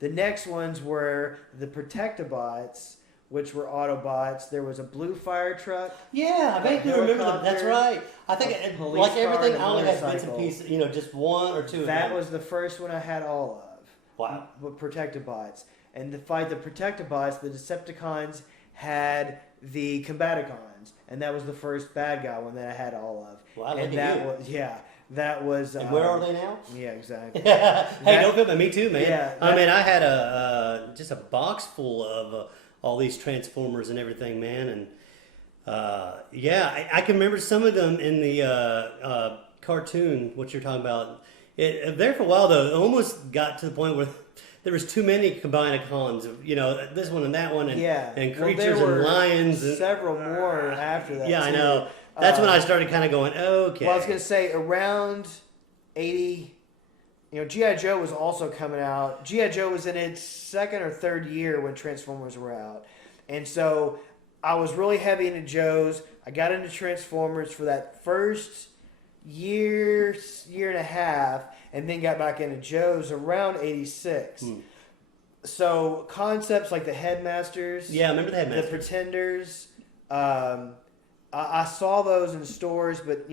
The next ones were the Protectobots, which were Autobots. There was a blue fire truck. Yeah, I vaguely remember that. That's right. I think a it, police like car, everything, and a I only had bits and motorcycle. pieces. You know, just one or two. That of them. was the first one I had all of. Wow. With Protectobots. And to fight the Protectobots, the Decepticons had the Combaticons, and that was the first bad guy one that I had all of. Well, and that was that was. And where are they now? Yeah, exactly. Hey, don't feel bad. Me too, man. Yeah, I mean, I had just a box full of all these Transformers and everything, man. And I can remember some of them in the cartoon. What you're talking about? There for a while though, it almost got to the point where there was too many Combinicons. You know, this one and that one, and creatures and lions. And several more after that. Yeah, too. I know. That's when I started kind of going, okay. Well, I was going to say around 80, G.I. Joe was also coming out. G.I. Joe was in its second or third year when Transformers were out. And so I was really heavy into Joe's. I got into Transformers for that first year and a half, and then got back into Joe's around 86. So concepts like the Headmasters. Yeah, I remember the Headmasters. The Pretenders. I saw those in stores, but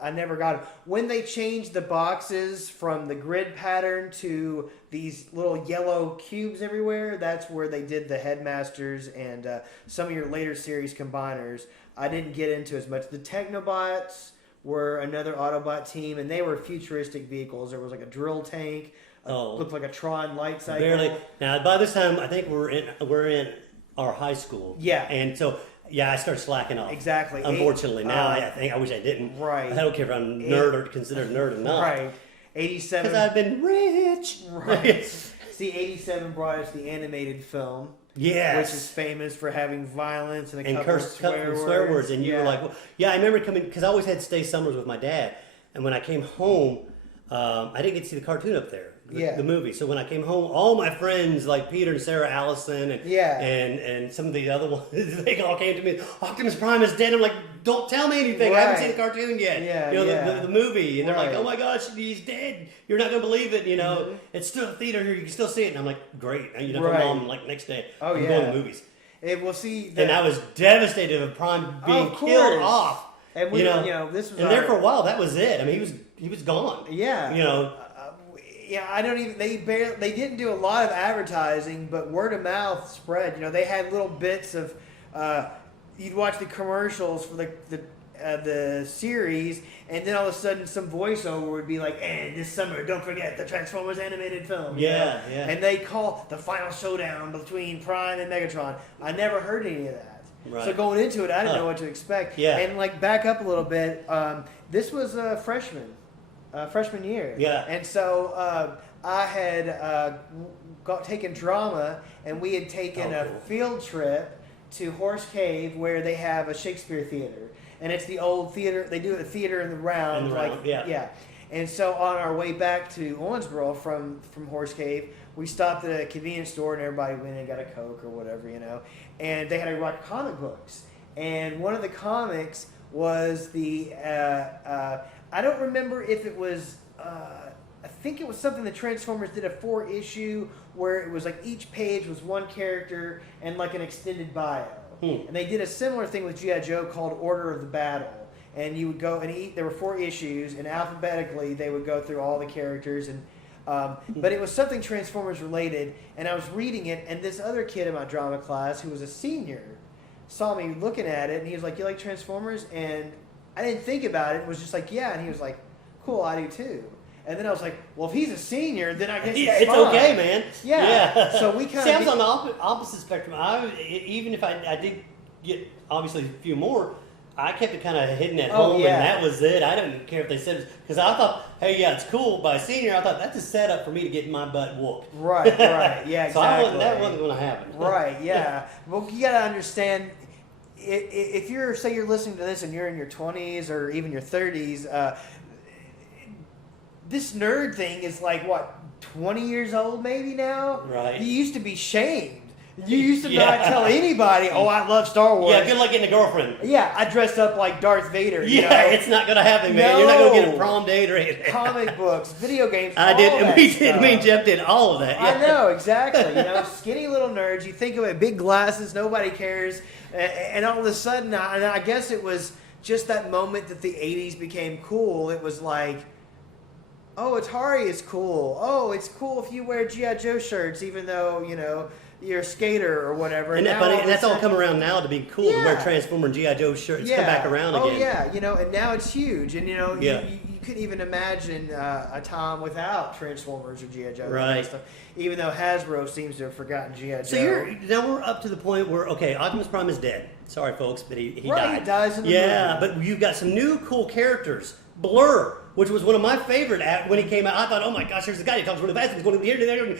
I never got them. When they changed the boxes from the grid pattern to these little yellow cubes everywhere, that's where they did the Headmasters and some of your later series combiners. I didn't get into as much. The Technobots were another Autobot team, and they were futuristic vehicles. There was like a drill tank, looked like a Tron light cycle. Barely. Now, by this time, I think we're in our high school. Yeah, and so. Yeah, I started slacking off. Exactly. Unfortunately, now I wish I didn't. Right. I don't care if I'm nerd or considered a nerd or not. Right. 87. Because I've been rich. Right. See, 87 brought us the animated film. Yes. Which is famous for having violence and a couple curse, of swear words. And you were like, well, I remember coming, because I always had to stay summers with my dad. And when I came home, I didn't get to see the cartoon up there. The movie. So when I came home, all my friends like Peter and Sarah Allison and some of the other ones, they all came to me. Optimus Prime is dead. I'm like, don't tell me anything. I haven't seen the cartoon yet. The movie, and they're like, oh my gosh, he's dead. You're not gonna believe it. It's still a theater here. You can still see it. And I'm like, great. And come home like next day. I'm going to movies. We'll see. And I was devastated of Prime being killed off. And this was there for a while. That was it. I mean, he was gone. Yeah. I don't even. They didn't do a lot of advertising, but word of mouth spread. They had little bits of. You'd watch the commercials for the series, and then all of a sudden some voiceover would be like, "And this summer, don't forget the Transformers animated film." Yeah. And they call the final showdown between Prime and Megatron. I never heard any of that. Right. So going into it, I didn't know what to expect. Yeah. And back up a little bit. This was a freshman year. Yeah. And so I had taken drama, and we had taken a field trip to Horse Cave, where they have a Shakespeare theater, and it's the old theater. They do a theater in the round, yeah. And so on our way back to Owensboro from Horse Cave, we stopped at a convenience store, and everybody went and got a Coke or whatever, And they had a rack of comic books, and one of the comics was the. I don't remember if it was. I think it was something the Transformers did a 4-issue where it was like each page was one character and like an extended bio. And they did a similar thing with G.I. Joe called Order of the Battle. And you would go and there were 4 issues, and alphabetically they would go through all the characters. And but it was something Transformers related. And I was reading it, and this other kid in my drama class who was a senior saw me looking at it, and he was like, "You like Transformers?" And I didn't think about it. It was just like, "Yeah." And he was like, "Cool, I do too." And then I was like, "Well, if he's a senior, then I guess it's okay, man." Yeah. So we kind of. See, I was on the opposite spectrum. Even if I did get obviously a few more, I kept it kind of hidden at home, and that was it. I didn't care if they said it because I thought, "Hey, yeah, it's cool." By senior, I thought that's a setup for me to get my butt whooped. Right. Yeah. Exactly. So that wasn't going to happen. Right. Yeah. Well, you got to understand. If you're listening to this and you're in your 20s or even your 30s, this nerd thing is like what 20 years old maybe now. Right. You used to be shamed. You used to not tell anybody, oh, I love Star Wars. Yeah, good luck getting a girlfriend. Yeah, I dressed up like Darth Vader. Yeah, you know? it's not gonna happen, man. You're not gonna get a prom date or anything. Comic books, video games. I all did. that We did. stuff. Me and Jeff did all of that. Yeah. I know exactly. You know, skinny little nerds. You think of it, big glasses, nobody cares, and all of a sudden, I guess it was just that moment that the '80s became cool. It was like, oh, Atari is cool. Oh, it's cool if you wear G.I. Joe shirts, even though you're a skater or whatever. And that's all come around now to be cool to wear Yeah. Transformer and G.I. Joe shirts. Come back around again. Oh yeah, and now it's huge, and Yeah. you couldn't even imagine a time without Transformers or G.I. Joe. Right. And stuff, even though Hasbro seems to have forgotten G.I. Joe. So now we're up to the point where Optimus Prime is dead. Sorry, folks, but he died. He dies in the movie. but you've got some new cool characters. Blur, which was one of my favorite when he came out. I thought, oh my gosh, there's a guy who talks really fast. He's going to here to there, and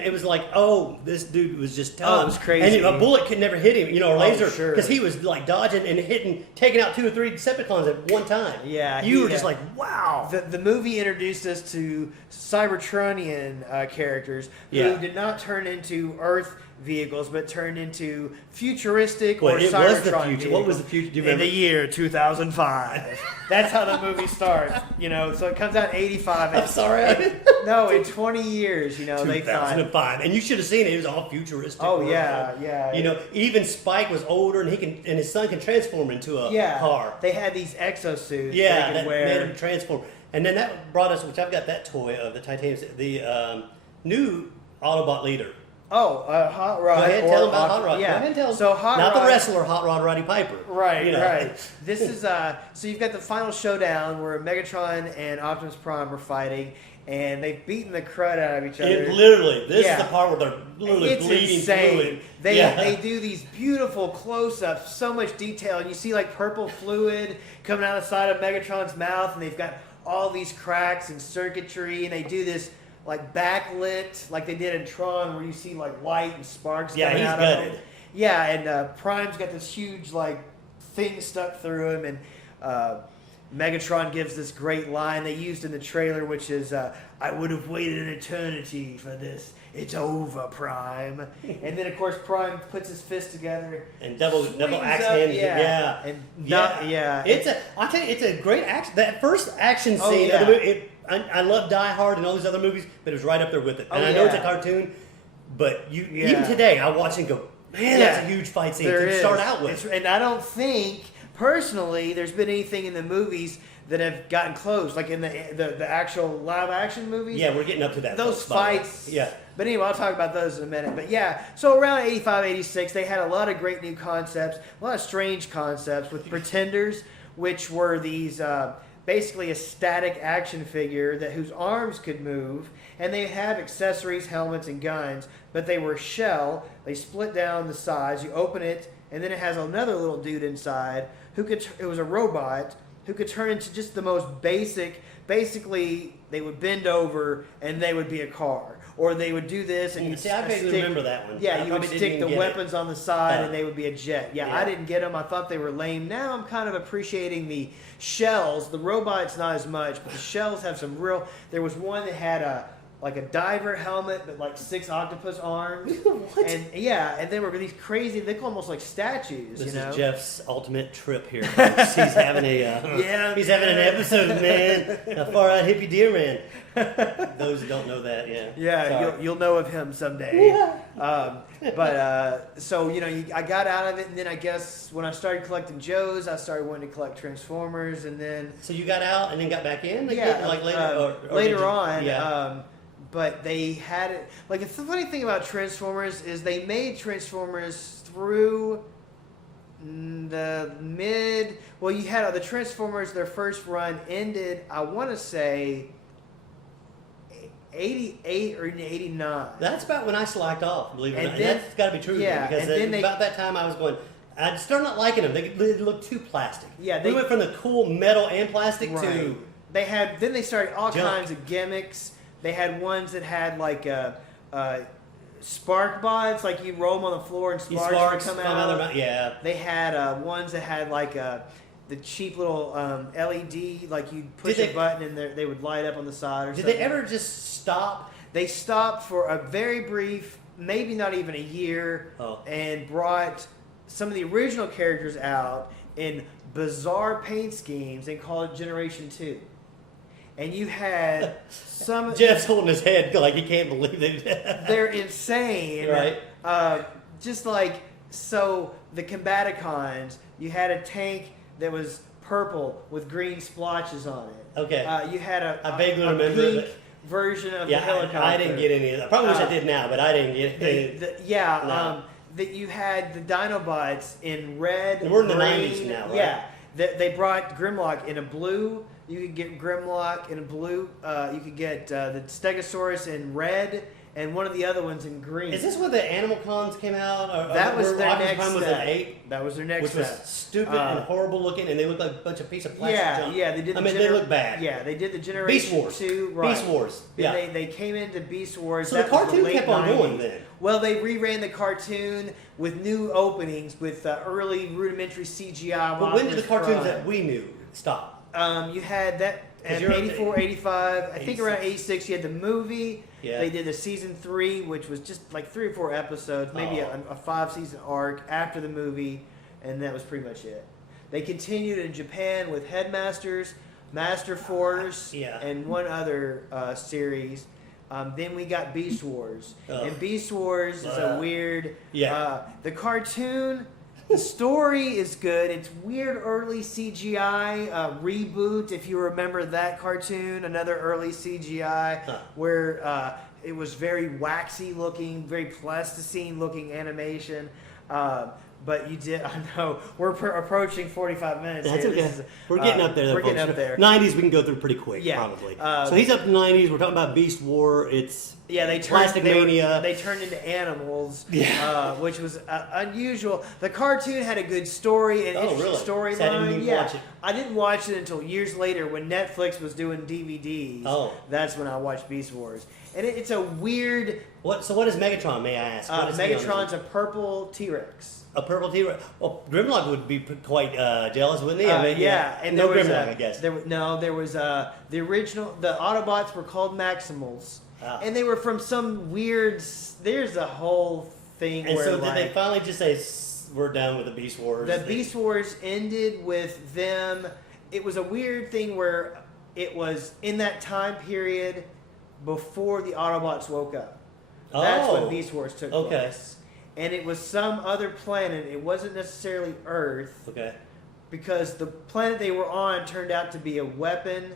it was like, oh, this dude was just tough. Oh, it was crazy. And a bullet could never hit him, or laser, sure. because he was like dodging and hitting, taking out 2 or 3 Decepticons at one time. Yeah, you were just like, wow. The movie introduced us to Cybertronian characters who did not turn into Earth vehicles, but turned into futuristic or it Cybertron was the future. vehicles. What was the future? Do you In remember? the year 2005. That's how the movie starts. So it comes out in 85. I'm sorry. No, in 20 years, they thought. 2005, and you should have seen it. It was all futuristic. Oh yeah. Even Spike was older, and his son can transform into a car. They had these exosuits. Yeah, they that could wear. made him transform. And then that brought us, which I've got that toy of the Titanium, the new Autobot leader. Oh, Hot Rod. Go ahead, tell him about Hot Rod. Yeah. Go ahead and tell him. So Hot Not Rod, the wrestler, Hot Rod Roddy Piper. Right, right. This is so you've got the final showdown where Megatron and Optimus Prime are fighting, and they've beaten the crud out of each other. This is the part where they're literally It's bleeding insane. fluid. They do these beautiful close-ups, so much detail, and you see like purple fluid coming out of the side of Megatron's mouth, and they've got all these cracks and circuitry, and they do this like backlit, like they did in Tron, where you see like light and sparks coming out of him. Yeah, and Prime's got this huge like thing stuck through him, and Megatron gives this great line they used in the trailer, which is, "I would have waited an eternity for this. It's over, Prime." And then of course Prime puts his fist together and double axe up, hands. Yeah. I tell you, it's a great action. That first action Oh, scene yeah. of the movie. I love Die Hard and all these other movies, but it was right up there with it. And I know it's a cartoon, but even today I watch it and go, man, that's a huge fight scene to start out with. And I don't think personally there's been anything in the movies that have gotten close, like in the actual live action movies. Yeah, we're getting up to that. Those fights. Yeah. But anyway, I'll talk about those in a minute. But yeah, so around 85, 86, they had a lot of great new concepts, a lot of strange concepts with Pretenders, which were these basically a static action figure whose arms could move, and they had accessories, helmets, and guns, but they were shell. They split down the sides. You open it, and then it has another little dude inside it was a robot who could turn into just the most basic. Basically, they would bend over and they would be a car, or they would do this and you'd I vaguely remember that one. Yeah, you would stick the weapons on the side and they would be a jet. Yeah, Yeah. I didn't get them. I thought they were lame. Now I'm kind of appreciating the shells. The robots not as much, but the shells have some real. There was one that had a diver helmet, but like 6 octopus arms. What? And they were these crazy. They look almost like statues. This is Jeff's ultimate trip here. Folks. He's having he's having an episode, man. A far out hippie deer man. Those who don't know that, you'll know of him someday. Yeah. So I got out of it, and then I guess when I started collecting Joes, I started wanting to collect Transformers, and then So you got out and then got back in? later, or later did you- on. Yeah. But they had it. Like the funny thing about Transformers is they made Transformers through the mid. Well, you had the Transformers. Their first run ended, I want to say, 88 or 89. That's about when I slacked off, believe it or And not. then- And that's got to be true. yeah, Because and then about that time I was going, I started not liking them. They looked too plastic. Yeah, we went from the cool metal and plastic to... Then they started all junk. kinds of gimmicks. They had ones that had like spark bots, like you roll them on the floor and sparks would come out. Their mouth. Yeah. They had ones that had like the cheap little LED, like you push a button and they would light up on the side or something. Did they ever just stop? They stopped for a very brief maybe not even a year, Oh. and brought some of the original characters out in bizarre paint schemes and called it Generation 2. And you had some... Jeff's holding his head like he can't believe it. They're insane. Right. Just like, so the Combaticons, you had a tank that was purple with green splotches on it. Okay. You had I vaguely a remember pink it, version of the Yeah, helicopter. I didn't get any of that. I probably wish I did now, but I didn't get it. No. That you had the Dinobots in red. And we're in the green, 90s now, right? Yeah, they brought Grimlock in a blue. You could get Grimlock in a blue. You could get the Stegosaurus in red, and one of the other ones in green. Is this when the Animal Cons came out? Or, That was or their Optimus next Prime was step. an 8? That was their next Which was step. stupid and horrible looking, and they looked like a bunch of piece of plastic junk. Yeah, they did. I mean, they look bad. Yeah, they did the Generation Beast Wars. 2. Right. Beast Wars. Yeah, Yeah. they came into Beast Wars. So the That was cartoon late kept on 90s. going then. Well, they reran the cartoon with new openings with early rudimentary CGI. But when did the Optimus cartoons Prime. that we knew stop? You had that in 'Cause you're- 84, 85. I think around 86. 86 you had the movie. Yeah. They did the season 3, which was just like 3 or 4 episodes, maybe Oh. a 5-season arc after the movie, and that was pretty much it. They continued in Japan with Headmasters, Master Force, Yeah. and one other series. Then we got Beast Wars. Ugh. And Beast Wars is a Ugh. weird... Yeah. The cartoon... The story is good. It's weird early CGI reboot. If you remember that cartoon, another early CGI where it was very waxy looking, very plasticine looking animation. But you did. I know we're approaching 45 minutes. That's here. okay. This is, We're getting up there. Though, We're getting folks. up there. 90s we can go through pretty quick, Yeah. probably. So he's up to 90s. We're talking about Beast War. It's Yeah, Plastic Mania. They turned into animals, Yeah. which was unusual. The cartoon had a good story and Oh, interesting really? So I didn't storyline. even Yeah, watch it. I didn't watch it until years later when Netflix was doing DVDs. Oh. That's when I watched Beast Wars, and it's a weird. So what is Megatron? May I ask? What is he on? Megatron's a purple T-Rex. A purple T-Rex. Well, Grimlock would be quite jealous, wouldn't he? I mean, and no there was Grimlock, I guess. There was the original. The Autobots were called Maximals, and they were from some weird. There's a whole thing And where so like, did they finally just say, we're done with the Beast Wars? the Beast Wars ended with them. It was a weird thing where it was in that time period before the Autobots woke up. That's Oh, when Beast Wars took okay. place. And it was some other planet. It wasn't necessarily Earth, Okay. because the planet they were on turned out to be a weapon.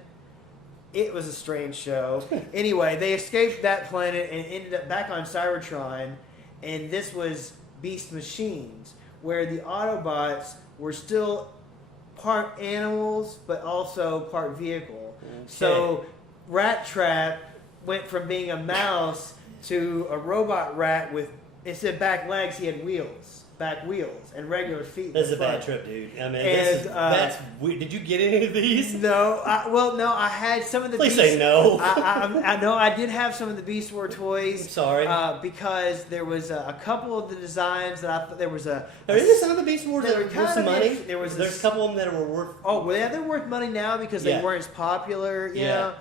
It was a strange show. Anyway, they escaped that planet and ended up back on Cybertron, and this was Beast Machines, where the Autobots were still part animals but also part vehicle. So Rat Trap went from being a mouse to a robot rat with, instead of back legs, he had back wheels, and regular feet. This is a front. bad trip, dude. I mean, And, that's weird. Did you get any of these? No, I had some of the. Please Beast, say no. I know I did have some of the Beast War toys. I'm sorry. Because there was a couple of the designs that I thought there was a. Are there some of the Beast Wars They that were were kind worth some of money? in- there was There's this- a couple of them that were worth. Oh, well, yeah, they're worth money now because they Yeah. weren't as popular, you Yeah. know.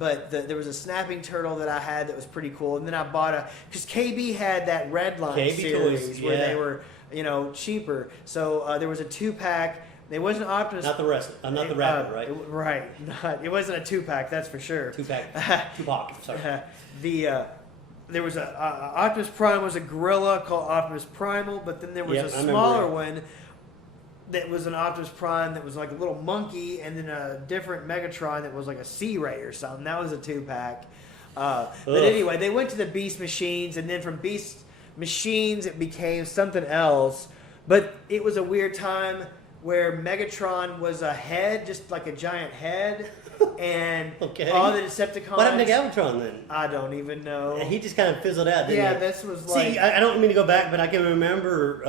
But there was a snapping turtle that I had that was pretty cool, and then I bought because KB had that Redline KB series toys, where yeah. they were, cheaper. So there was a 2-pack. It wasn't Optimus. Not the wrestler. I'm not the rapper, right? Right. It wasn't a 2-pack, that's for sure. Tupac. Sorry. There was Optimus Prime was a gorilla called Optimus Primal, but then there was Yep, a I remember smaller it. one that was an Optimus Prime that was like a little monkey, and then a different Megatron that was like a Sea Ray or something. That was a 2-pack. But anyway, they went to the Beast Machines, and then from Beast Machines it became something else. But it was a weird time where Megatron was a head, just like a giant head, and Okay. all the Decepticons. What happened to Galvatron then? I don't even know. He just kind of fizzled out, didn't Yeah, he? this was like. See, I don't mean to go back, but I can remember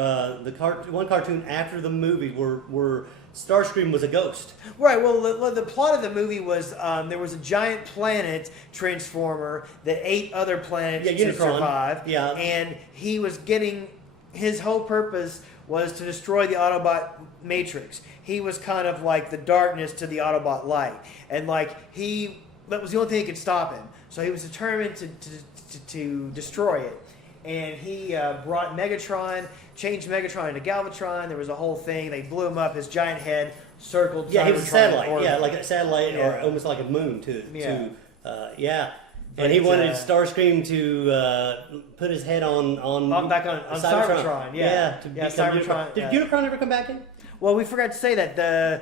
one cartoon after the movie where Starscream was a ghost. Right. Well, the plot of the movie was there was a giant planet transformer that ate other planets Yeah, to Unicron. survive. Yeah. And he was getting his whole purpose was to destroy the Autobot matrix. He was kind of like the darkness to the Autobot light, and that was the only thing that could stop him. So he was determined to destroy it. and he brought Megatron, changed Megatron into Galvatron. There was a whole thing. They blew him up. His giant head circled. Yeah, he was a Cybertron satellite. orbit. Yeah, like a satellite Yeah. or almost like a moon Yeah. And he But, wanted Starscream to put his head on back on Cybertron. Yeah, to yeah, become Cybertron. Unicron. Did Unicron ever come back in? Well, we forgot to say that the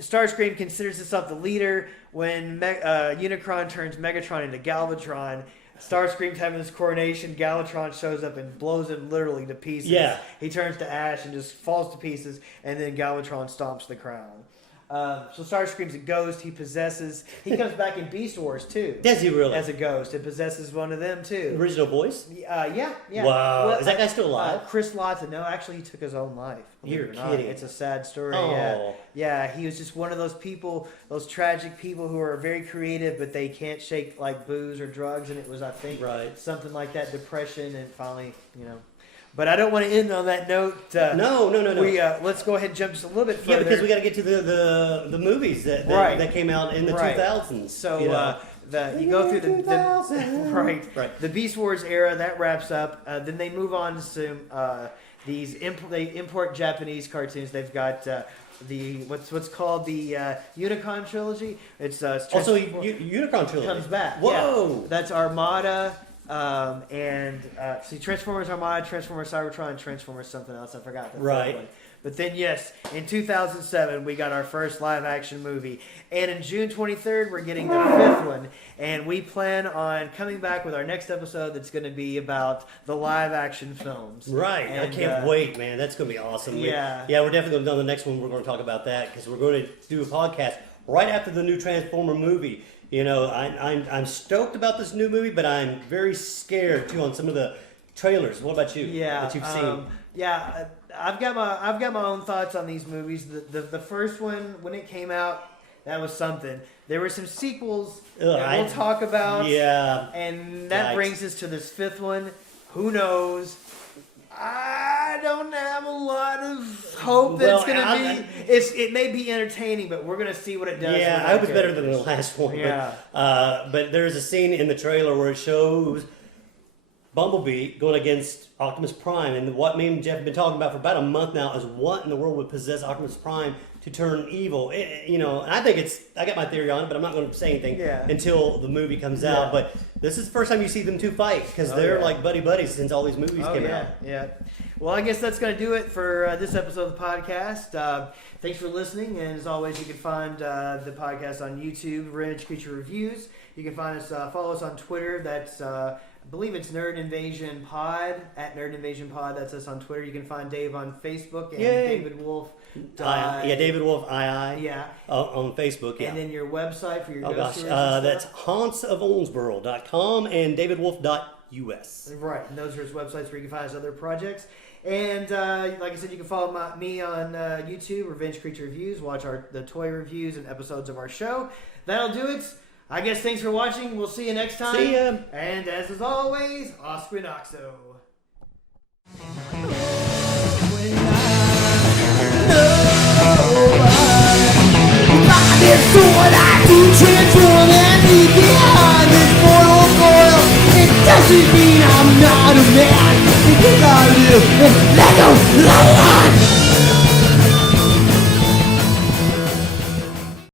Starscream considers himself the leader when Unicron turns Megatron into Galvatron. Starscream's having his coronation. Galvatron shows up and blows him literally to pieces. Yeah. He turns to ash and just falls to pieces, and then Galvatron stomps the crown. So Starscream's a ghost. He comes back in Beast Wars too. Does he really? As a ghost. It possesses one of them too. Original voice? Yeah. Wow. Is that guy still alive? Chris Lawton. No, actually, he took his own life. You're Believe it or not. kidding. It's a sad story. Oh. Yeah. He was just one of those people, those tragic people who are very creative, but they can't shake like booze or drugs. And it was, I think, something like that, depression, and finally, But I don't want to end on that note. No. Let's go ahead and jump just a little bit further. Yeah, because we got to get to the movies that came out in the 2000s. So you go through the the Beast Wars era that wraps up. Then they move on to some they import Japanese cartoons. They've got the what's called the Unicron trilogy. It's also Unicron trilogy comes back. Whoa, yeah. That's Armada. Transformers Armada, Transformers Cybertron, Transformers something else. I forgot the third one. But then, yes, in 2007, we got our first live-action movie. And in June 23rd, we're getting the fifth one. And we plan on coming back with our next episode that's going to be about the live-action films. Right. And, I can't wait, man. That's going to be awesome. Yeah. We're definitely going to do the next one. We're going to talk about that because we're going to do a podcast right after the new Transformer movie. I'm stoked about this new movie, but I'm very scared, too, on some of the trailers. What about you? Yeah. That you've seen? I've got my own thoughts on these movies. The first one, when it came out, that was something. There were some sequels that we'll talk about. Yeah. And that brings us to this fifth one. Who knows? I don't have a lot of hope that it's going to be. It may be entertaining, but we're going to see what it does. Yeah, I hope it's better than the last one. Yeah. But there's a scene in the trailer where it shows Bumblebee going against Optimus Prime, and what me and Jeff have been talking about for about a month now is what in the world would possess Optimus Prime to turn evil. And I think I got my theory on it, but I'm not going to say anything until the movie comes out. But this is the first time you see them two fight because they're like buddies since all these movies came out. Yeah. Well, I guess that's going to do it for this episode of the podcast. Thanks for listening, and as always, you can find the podcast on YouTube, Revenge Creature Reviews. You can find us, follow us on Twitter. That's I believe it's Nerd Invasion Pod, at Nerd Invasion Pod. That's us on Twitter. You can find Dave on Facebook and David Wolf. David Wolf II. Yeah. On Facebook, yeah. And then your website for your ghost stories that's hauntsofownsboro.com and davidwolf.us. Right, and those are his websites where you can find his other projects. And like I said, you can follow me on YouTube, Revenge Creature Reviews. Watch the toy reviews and episodes of our show. That'll do it. I guess thanks for watching. We'll see you next time. See ya. And as is always, OSQUINOXO. Doesn't mean I'm not a man because I live in Lego Land.